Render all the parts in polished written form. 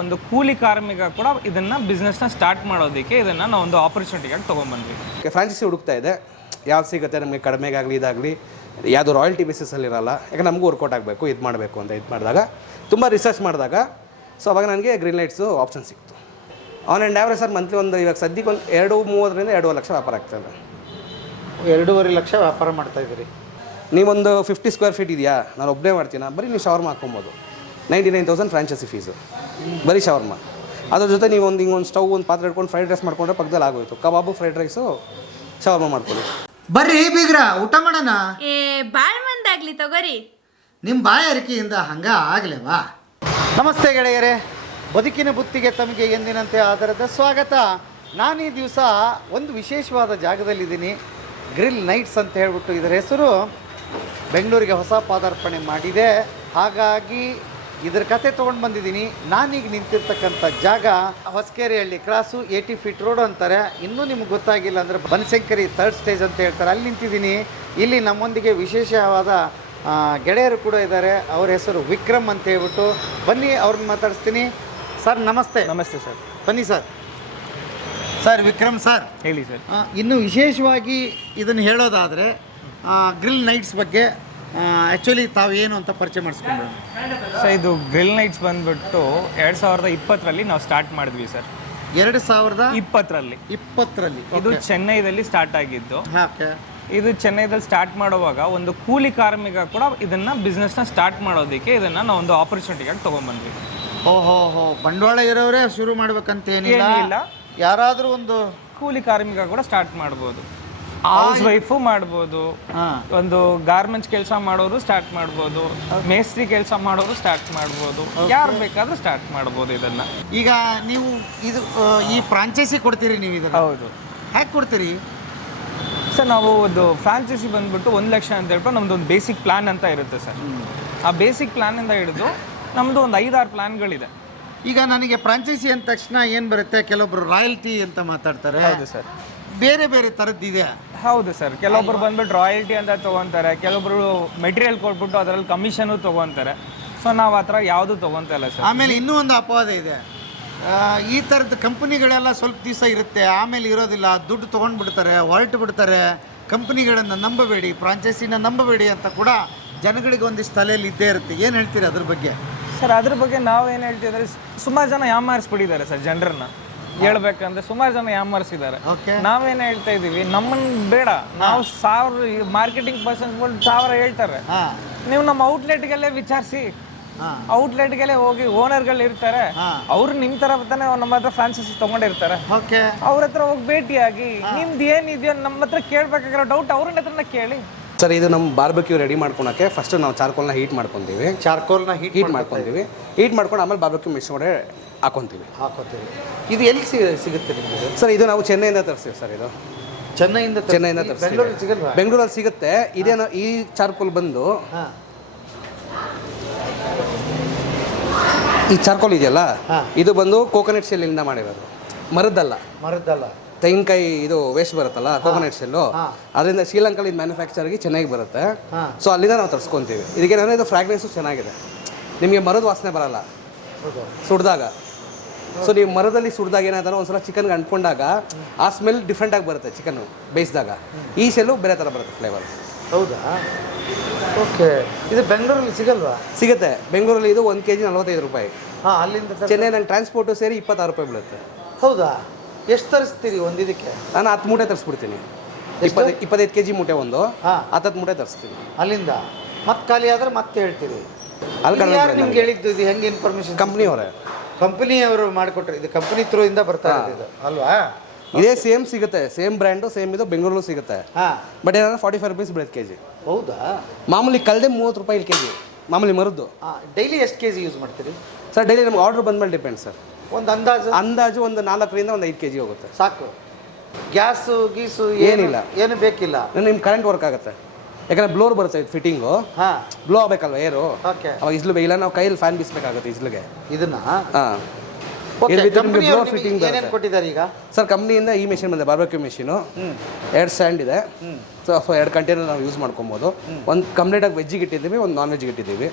ಒಂದು ಕೂಲಿ ಕಾರ್ಮಿಕ ಕೂಡ ಇದನ್ನು ಬಿಸ್ನೆಸ್ನ ಸ್ಟಾರ್ಟ್ ಮಾಡೋದಕ್ಕೆ ಇದನ್ನು ನಾವು ಒಂದು ಆಪರ್ಚುನಿಟಿಯಾಗಿ ತೊಗೊಂಡ್ಬಂದ್ವಿ. ಫ್ರಾಂಚೈಸಿ ಹುಡುಕ್ತಾ ಇದೆ, ಯಾವ್ದು ಸಿಗುತ್ತೆ ನಮಗೆ ಕಡಿಮೆಗಾಗಲಿ ಇದಾಗಲಿ, ಯಾವುದು ರಾಯಲ್ಟಿ ಬೇಸಿಸಲ್ಲಿ ಇರೋಲ್ಲ. ಯಾಕೆ ನಮಗೂ ವರ್ಕೌಟ್ ಆಗಬೇಕು, ಇದು ಮಾಡಬೇಕು ಅಂತ ಇದು ಮಾಡಿದಾಗ ತುಂಬ ರಿಸರ್ಚ್ ಮಾಡಿದಾಗ ಸೊ ಅವಾಗ ನನಗೆ ಗ್ರೀನ್ ಲೈಟ್ಸು ಆಪ್ಷನ್ ಸಿಕ್ತು. On and average sir monthly ಒಂದು ಇವಾಗ ಸದ್ಯಕ್ಕೆ ಒಂದು 2.30 ರಿಂದ 2.5 ಲಕ್ಷ ವ್ಯಾಪಾರ ಆಗ್ತದೆ. 2.5 ಲಕ್ಷ ವ್ಯಾಪಾರ ಮಾಡ್ತಾಯಿದ್ದೀರಿ. ನೀವೊಂದು 50 ಸ್ಕ್ವೇರ್ ಫೀಟ್ ಇದೆಯಾ, ನಾನು ಒಬ್ಬನೇ ಮಾಡ್ತೀನಿ, ಬರೀ ನೀವು ಶವರ್ಮ ಹಾಕ್ಕೊಬೋದು. 99,000 ಫ್ರಾಂಚೈಸಿ ಫೀಸು ಬರೀ ಶವರ್ಮ. ಅದ್ರ ಜೊತೆ ನೀವು ಹಿಂಗೊಂದು ಸ್ಟವ್, ಒಂದು ಪಾತ್ರೆ ಇಟ್ಕೊಂಡು ಫ್ರೈಡ್ ರೈಸ್ ಮಾಡ್ಕೊಂಡ್ರೆ ಪಕ್ಕದಲ್ಲಿ ಆಗೋಯ್ತು. ಕಬಾಬು, ಫ್ರೈಡ್ ರೈಸು, ಶವರ್ಮ ಮಾಡ್ಕೊಳ್ಳಿ. ಬರ್ರಿ ಬೀಗ್ರ ಊಟ ಮಾಡೋಣ. ಬಾಳ್ ಮಂದಾಗ್ಲಿ ತಗೋರಿ. ನಿಮ್ಮ ಬಾಯಾರಿಕೆಯಿಂದ ಹಂಗ ಆಗ್ಲೇವಾ? ನಮಸ್ತೆ ಗೆಳೆಯರೇ, ಬದುಕಿನ ಬುತ್ತಿಗೆ ತಮಗೆ ಎಂದಿನಂತೆ ಆಧಾರದ ಸ್ವಾಗತ. ನಾನು ಈ ದಿವಸ ಒಂದು ವಿಶೇಷವಾದ ಜಾಗದಲ್ಲಿದ್ದೀನಿ. ಗ್ರಿಲ್ ನೈಟ್ಸ್ ಅಂತ ಹೇಳ್ಬಿಟ್ಟು ಇದರ ಹೆಸರು ಬೆಂಗಳೂರಿಗೆ ಹೊಸ ಪಾದಾರ್ಪಣೆ ಮಾಡಿದೆ. ಹಾಗಾಗಿ ಇದರ ಕತೆ ತೊಗೊಂಡು ಬಂದಿದ್ದೀನಿ. ನಾನೀಗ ನಿಂತಿರ್ತಕ್ಕಂಥ ಜಾಗ ಹೊಸಕೆರೆಹಳ್ಳಿ ಕ್ರಾಸು, 80 ಫೀಟ್ ರೋಡ್ ಅಂತಾರೆ. ಇನ್ನೂ ನಿಮ್ಗೆ ಗೊತ್ತಾಗಿಲ್ಲ ಅಂದರೆ ಬನಶಂಕರಿ 3rd ಸ್ಟೇಜ್ ಅಂತ ಹೇಳ್ತಾರೆ, ಅಲ್ಲಿ ನಿಂತಿದ್ದೀನಿ. ಇಲ್ಲಿ ನಮ್ಮೊಂದಿಗೆ ವಿಶೇಷವಾದ ಗೆಳೆಯರು ಕೂಡ ಇದ್ದಾರೆ. ಅವ್ರ ಹೆಸರು ವಿಕ್ರಮ್ ಅಂತ ಹೇಳ್ಬಿಟ್ಟು. ಬನ್ನಿ ಅವ್ರನ್ನ ಮಾತಾಡಿಸ್ತೀನಿ. ಸರ್ ನಮಸ್ತೆ. ನಮಸ್ತೆ ಸರ್. ಬನ್ನಿ ಸರ್. ಸರ್ ವಿಕ್ರಮ್ ಸರ್ ಹೇಳಿ ಸರ್. ಇನ್ನು ವಿಶೇಷವಾಗಿ ಇದನ್ನು ಹೇಳೋದಾದರೆ ಗ್ರಿಲ್ ನೈಟ್ಸ್ ಬಗ್ಗೆ ಆ್ಯಕ್ಚುಲಿ ತಾವೇನು ಅಂತ ಪರಿಚಯ ಮಾಡಿಸ್ಕೊಂಡ್ರು. ಸರ್ ಇದು ಗ್ರಿಲ್ ನೈಟ್ಸ್ ಬಂದ್ಬಿಟ್ಟು 2020ರಲ್ಲಿ ನಾವು ಸ್ಟಾರ್ಟ್ ಮಾಡಿದ್ವಿ ಸರ್. 2020ರಲ್ಲಿ ಇದು ಚೆನ್ನೈದಲ್ಲಿ ಸ್ಟಾರ್ಟ್ ಆಗಿದ್ದು. ಓಕೆ. ಇದು ಚೆನ್ನೈದಲ್ಲಿ ಸ್ಟಾರ್ಟ್ ಮಾಡುವಾಗ ಒಂದು ಕೂಲಿ ಕಾರ್ಮಿಕ ಕೂಡ ಇದನ್ನ ಬಿಸ್ನೆಸ್ನ ಸ್ಟಾರ್ಟ್ ಮಾಡೋದಕ್ಕೆ ಇದನ್ನ ನಾವು ಒಂದು ಆಪರ್ಚುನಿಟಿಯಾಗಿ ತೊಗೊಂಡ್ಬಂದ್ವಿ. ಓಹೋ, ಬಂಡವಾಳ ಇರೋರೇ ಶುರು ಮಾಡ್ಬೇಕಂತ ಏನಿಲ್ಲ, ಯಾರಾದರೂ ಒಂದು ಕೂಲಿ ಕಾರ್ಮಿಕ ಕೂಡ ಸ್ಟಾರ್ಟ್ ಮಾಡ್ಬೋದು. ಹೌಸ್ ವೈಫು ಮಾಡ್ಬೋದು, ಒಂದು ಗಾರ್ಮೆಂಟ್ಸ್ ಕೆಲಸ ಮಾಡೋರು ಸ್ಟಾರ್ಟ್ ಮಾಡ್ಬೋದು, ಮೇಸ್ತ್ರಿ ಕೆಲಸ ಮಾಡೋರು ಸ್ಟಾರ್ಟ್ ಮಾಡ್ಬೋದು, ಯಾರು ಬೇಕಾದ್ರೂ ಸ್ಟಾರ್ಟ್ ಮಾಡ್ಬೋದು ಇದನ್ನ. ಈಗ ನೀವು ಇದು ಈ ಫ್ರಾಂಚೈಸಿ ಕೊಡ್ತೀರಿ ನೀವು ಇದನ್ನ? ಹೌದು. ಹೇಗೆ ಕೊಡ್ತೀರಿ ಸರ್? ನಾವು ಒಂದು ಫ್ರಾಂಚೈಸಿ ಬಂದ್ಬಿಟ್ಟು 1 ಲಕ್ಷ ಅಂತ ಹೇಳ್ಬಿಟ್ಟು ನಮ್ದು ಒಂದು ಬೇಸಿಕ್ ಪ್ಲಾನ್ ಅಂತ ಇರುತ್ತೆ ಸರ್. ಆ ಬೇಸಿಕ್ ಪ್ಲಾನಿಂದ ಹಿಡಿದು ನಮ್ಮದು ಒಂದು 5-6 ಪ್ಲಾನ್ಗಳಿದೆ. ಈಗ ನನಗೆ ಫ್ರಾಂಚೈಸಿ ಅಂದ ತಕ್ಷಣ ಏನು ಬರುತ್ತೆ, ಕೆಲವೊಬ್ರು ರಾಯಲ್ಟಿ ಅಂತ ಮಾತಾಡ್ತಾರೆ. ಹೌದು ಸರ್. ಬೇರೆ ಬೇರೆ ಥರದ್ದಿದೆ. ಹೌದು ಸರ್. ಕೆಲವೊಬ್ರು ಬಂದ್ಬಿಟ್ಟು ರಾಯಲ್ಟಿ ಅಂತ ತೊಗೊತಾರೆ, ಕೆಲವೊಬ್ರು ಮೆಟೀರಿಯಲ್ ಕೊಟ್ಬಿಟ್ಟು ಅದರಲ್ಲಿ ಕಮಿಷನು ತೊಗೊತಾರೆ. ಸೊ ನಾವು ಆ ಥರ ಯಾವುದೂ ತೊಗೊತಾ ಇಲ್ಲ ಸರ್. ಆಮೇಲೆ ಇನ್ನೂ ಒಂದು ಅಪವಾದ ಇದೆ, ಈ ಥರದ ಕಂಪ್ನಿಗಳೆಲ್ಲ ಸ್ವಲ್ಪ ದಿವಸ ಇರುತ್ತೆ, ಆಮೇಲೆ ಇರೋದಿಲ್ಲ, ದುಡ್ಡು ತೊಗೊಂಡ್ಬಿಡ್ತಾರೆ, ಹೊರಟು ಬಿಡ್ತಾರೆ. ಕಂಪ್ನಿಗಳನ್ನು ನಂಬಬೇಡಿ, ಫ್ರಾಂಚೈಸಿನ ನಂಬಬೇಡಿ ಅಂತ ಕೂಡ ಜನಗಳಿಗೆ ಒಂದಿಷ್ಟು ತಲೆಯಲ್ಲಿ ಇದ್ದೇ ಇರುತ್ತೆ. ಏನು ಹೇಳ್ತೀರಿ ಅದ್ರ ಬಗ್ಗೆ? ಸರ್ ಅದ್ರ ಬಗ್ಗೆ ನಾವೇನು ಹೇಳ್ತಿದ್ದಾರೆ, ಸುಮಾರು ಜನ ಯಾಮಾರಿಸ್ಬಿಟ್ಟಿದ್ದಾರೆ ಸರ್ ಜನರನ್ನ. ಹೇಳ್ಬೇಕಂದ್ರೆ ಸುಮಾರು ಜನ ಯಾಮಾರಿಸಿದ್ದಾರೆ. ನಾವೇನು ಹೇಳ್ತಾ ಇದ್ದೀವಿ, ನಮ್ಮನ್ನು ಬೇಡ, ನಾವು 1000 ಮಾರ್ಕೆಟಿಂಗ್ ಪರ್ಸನ್ಸ್ 1000 ಹೇಳ್ತಾರೆ. ನೀವು ನಮ್ಮ ಔಟ್ಲೆಟ್ಗೆಲ್ಲೇ ವಿಚಾರಿಸಿ, ಔಟ್ಲೆಟ್ಗೆಲ್ಲೇ ಹೋಗಿ ಓನರ್ಗಳು ಇರ್ತಾರೆ, ಅವ್ರು ನಿಮ್ಮ ಥರ ತಾನೇ ನಮ್ಮ ಹತ್ರ ಫ್ರಾಂಚೈಸಿ ತೊಗೊಂಡಿರ್ತಾರೆ. ಅವ್ರ ಹತ್ರ ಹೋಗಿ ಭೇಟಿಯಾಗಿ ನಿಮ್ದು ಏನಿದೆಯೋ ನಮ್ಮ ಹತ್ರ ಕೇಳಬೇಕಾಗಿರೋ ಡೌಟ್ ಅವ್ರ ಹತ್ರನ ಕೇಳಿ. ಸರ್ ಇದು ನಮ್ಮ ಬಾರ್ಬೆಕ್ಯೂ ರೆಡಿ ಮಾಡ್ಕೊಳಕ್ಕೆ ಫಸ್ಟ್ ನಾವು ಚಾರ್ಕೋಲ್ನ ಹೀಟ್ ಮಾಡ್ಕೊತೀವಿ. ಹೀಟ್ ಮಾಡ್ಕೊಂಡು ಆಮೇಲೆ ಬಾರ್ಬೆಕ್ಯೂ ಮಿಕ್ಸ್ ಮಾಡಿ ಹಾಕೊತೀವಿ. ಇದು ಎಲ್ಲಿ ಸಿಗುತ್ತೆ ನಿಮಗೆ ಸರ್? ಇದು ನಾವು ಚೆನ್ನೈಯಿಂದ ತರಿಸ್ತೀವಿ ಸರ್. ಇದು ಚೆನ್ನೈಯಿಂದ ತರಿಸ್ತೀವಿ. ಬೆಂಗಳೂರಲ್ಲಿ ಸಿಗುತ್ತೆ. ಇದೇನೋ ಈ ಚಾರ್ಕೋಲ್ ಬಂದು, ಈ ಚಾರ್ಕೋಲ್ ಇದೆಯಲ್ಲ, ಇದು ಬಂದು ಕೋಕೋನಟ್ ಶೆಲ್ಲಿಂದ ಮಾಡಿರೋದು, ಮರದ್ದಲ್ಲ. ತೆಂಗಿನಕಾಯಿ ಇದು ವೇಸ್ಟ್ ಬರುತ್ತಲ್ಲ, ಕೋಕೋನಟ್ ಶೆಲ್ಲು, ಅದರಿಂದ ಶ್ರೀಲಂಕಲ್ಲಿ ಇದು ಮ್ಯಾನುಫ್ಯಾಕ್ಚರ್ಗೆ ಚೆನ್ನಾಗಿ ಬರುತ್ತೆ. ಸೊ ಅಲ್ಲಿಂದ ನಾವು ತರಿಸ್ಕೊತೀವಿ. ಇದಕ್ಕೇನಂದರೆ ಇದು ಫ್ರಾಗ್ರೆನ್ಸು ಚೆನ್ನಾಗಿದೆ, ನಿಮಗೆ ಮರದ ವಾಸನೆ ಬರಲ್ಲ ಸುಡ್ದಾಗ. ಸೊ ನೀವು ಮರದಲ್ಲಿ ಸುಡ್ದಾಗ ಏನಾದ್ರೆ ಒಂದ್ಸಲ ಚಿಕನ್ಗೆ ಅಂಟ್ಕೊಂಡಾಗ ಆ ಸ್ಮೆಲ್ ಡಿಫ್ರೆಂಟಾಗಿ ಬರುತ್ತೆ. ಚಿಕನ್ನು ಬೇಯಿಸಿದಾಗ ಈ ಶೆಲ್ಲು ಬೇರೆ ಥರ ಬರುತ್ತೆ ಫ್ಲೇವರ್. ಹೌದಾ? ಓಕೆ. ಇದು ಬೆಂಗಳೂರಲ್ಲಿ ಸಿಗಲ್ವಾ? ಸಿಗುತ್ತೆ. ಬೆಂಗಳೂರಲ್ಲಿ ಇದು 1 kg 45 ರೂಪಾಯಿ. ಅಲ್ಲಿಂದ ಚೆನ್ನೈ ನನ್ನ ಟ್ರಾನ್ಸ್ಪೋರ್ಟು ಸೇರಿ 26 ರೂಪಾಯಿ ಬೀಳುತ್ತೆ. ಹೌದಾ? ಎಷ್ಟು ತರಿಸ್ತೀರಿ ಒಂದಿದಕ್ಕೆ? ನಾನು 10 ಮೂಟೆ ತರಿಸ್ಬಿಡ್ತೀನಿ. 25 kg ಮೂಟೆ ಒಂದು 10 ಮೂಟೆ ತರಿಸ್ತೀನಿ ಅಲ್ಲಿಂದ. ಮತ್ತೆ ಖಾಲಿ ಆದ್ರೆ ಮತ್ತೆ ಹೇಳ್ತೀರಿ? ಅಲ್ಲಿ ನಿಮ್ಗೆ ಹೇಳಿದ್ದು ಇದು ಹೆಂಗೆ ಇನ್ಫಾರ್ಮೇಶನ್? ಕಂಪನಿಯವರು ಮಾಡಿಕೊಟ್ರೆ. ಇದು ಕಂಪನಿ ಥ್ರೂ ಇಂದ ಬರ್ತಾ ಇದೆ ಅಲ್ವಾ? ಇದೇ ಸೇಮ್ ಸಿಗುತ್ತೆ, ಸೇಮ್ ಬ್ರ್ಯಾಂಡು, ಸೇಮ್ ಇದು ಬೆಂಗಳೂರು ಸಿಗುತ್ತೆ. ಬಟ್ ಏನಾದ್ರೆ 45 ರೂಪೀಸ್ ಬೀಳುತ್ತೆ kg. ಹೌದಾ? ಮಾಮೂಲಿ ಕಳೆದೆ 30 ರೂಪಾಯಿ kg ಮಾಮೂಲಿ ಮರದ್ದು. ಡೈಲಿ ಎಷ್ಟು kg ಯೂಸ್ ಮಾಡ್ತೀರಿ ಸರ್? ಡೈಲಿ ನಮ್ಗೆ ಆರ್ಡರ್ ಬಂದ್ಮೇಲೆ ಡಿಪೆಂಡ್ ಸರ್. ಒಂದು ಅಂದಾಜು ಒಂದು 4 ರಿಂದ 5 kg ಹೋಗುತ್ತೆ ಸಾಕು. ಗ್ಯಾಸು ಗೀಸು ಏನಿಲ್ಲ, ಏನು ಬೇಕಿಲ್ಲ. ನಿಮ್ಮ ಕರೆಂಟ್ ವರ್ಕ್ ಆಗುತ್ತೆ. ಯಾಕಂದ್ರೆ ಬ್ಲೋರ್ ಬರುತ್ತೆ ಇದು ಫಿಟ್ಟಿಂಗು. ಬ್ಲೋ ಆಗಬೇಕಲ್ವ ಏರು, ಅವಾಗ ಇಸ್ಲು ಇಲ್ಲ, ನಾವು ಕೈಯಲ್ಲಿ ಫ್ಯಾನ್ ಬೀಸಬೇಕಾಗುತ್ತೆ ಇಸ್ಲಿಗೆ. ಇದನ್ನ ಫಿಟ್ಟಿಂಗ್ ಕೊಟ್ಟಿದ್ದಾರೆ ಈಗ ಸರ್ ಕಂಪ್ನಿಯಿಂದ. ಈ ಮೆಷಿನ್ ಬಂದಿದೆ, ಬಾರ್ಬೆಕ್ಯೂ ಮೆಷಿನು. 2 ಸ್ಟ್ಯಾಂಡ್ ಇದೆ. ಸೊ 2 ಕಂಟೈನರ್ ನಾವು ಯೂಸ್ ಮಾಡ್ಕೊಬೋದು. ಒಂದು ಕಂಪ್ಲೀಟಾಗಿ ವೆಜ್ಜಿಗೆ ಇಟ್ಟಿದ್ದೀವಿ, ಒಂದು ನಾನ್ ವೆಜ್ಜಿಗೆ ಇಟ್ಟಿದ್ದೀವಿ.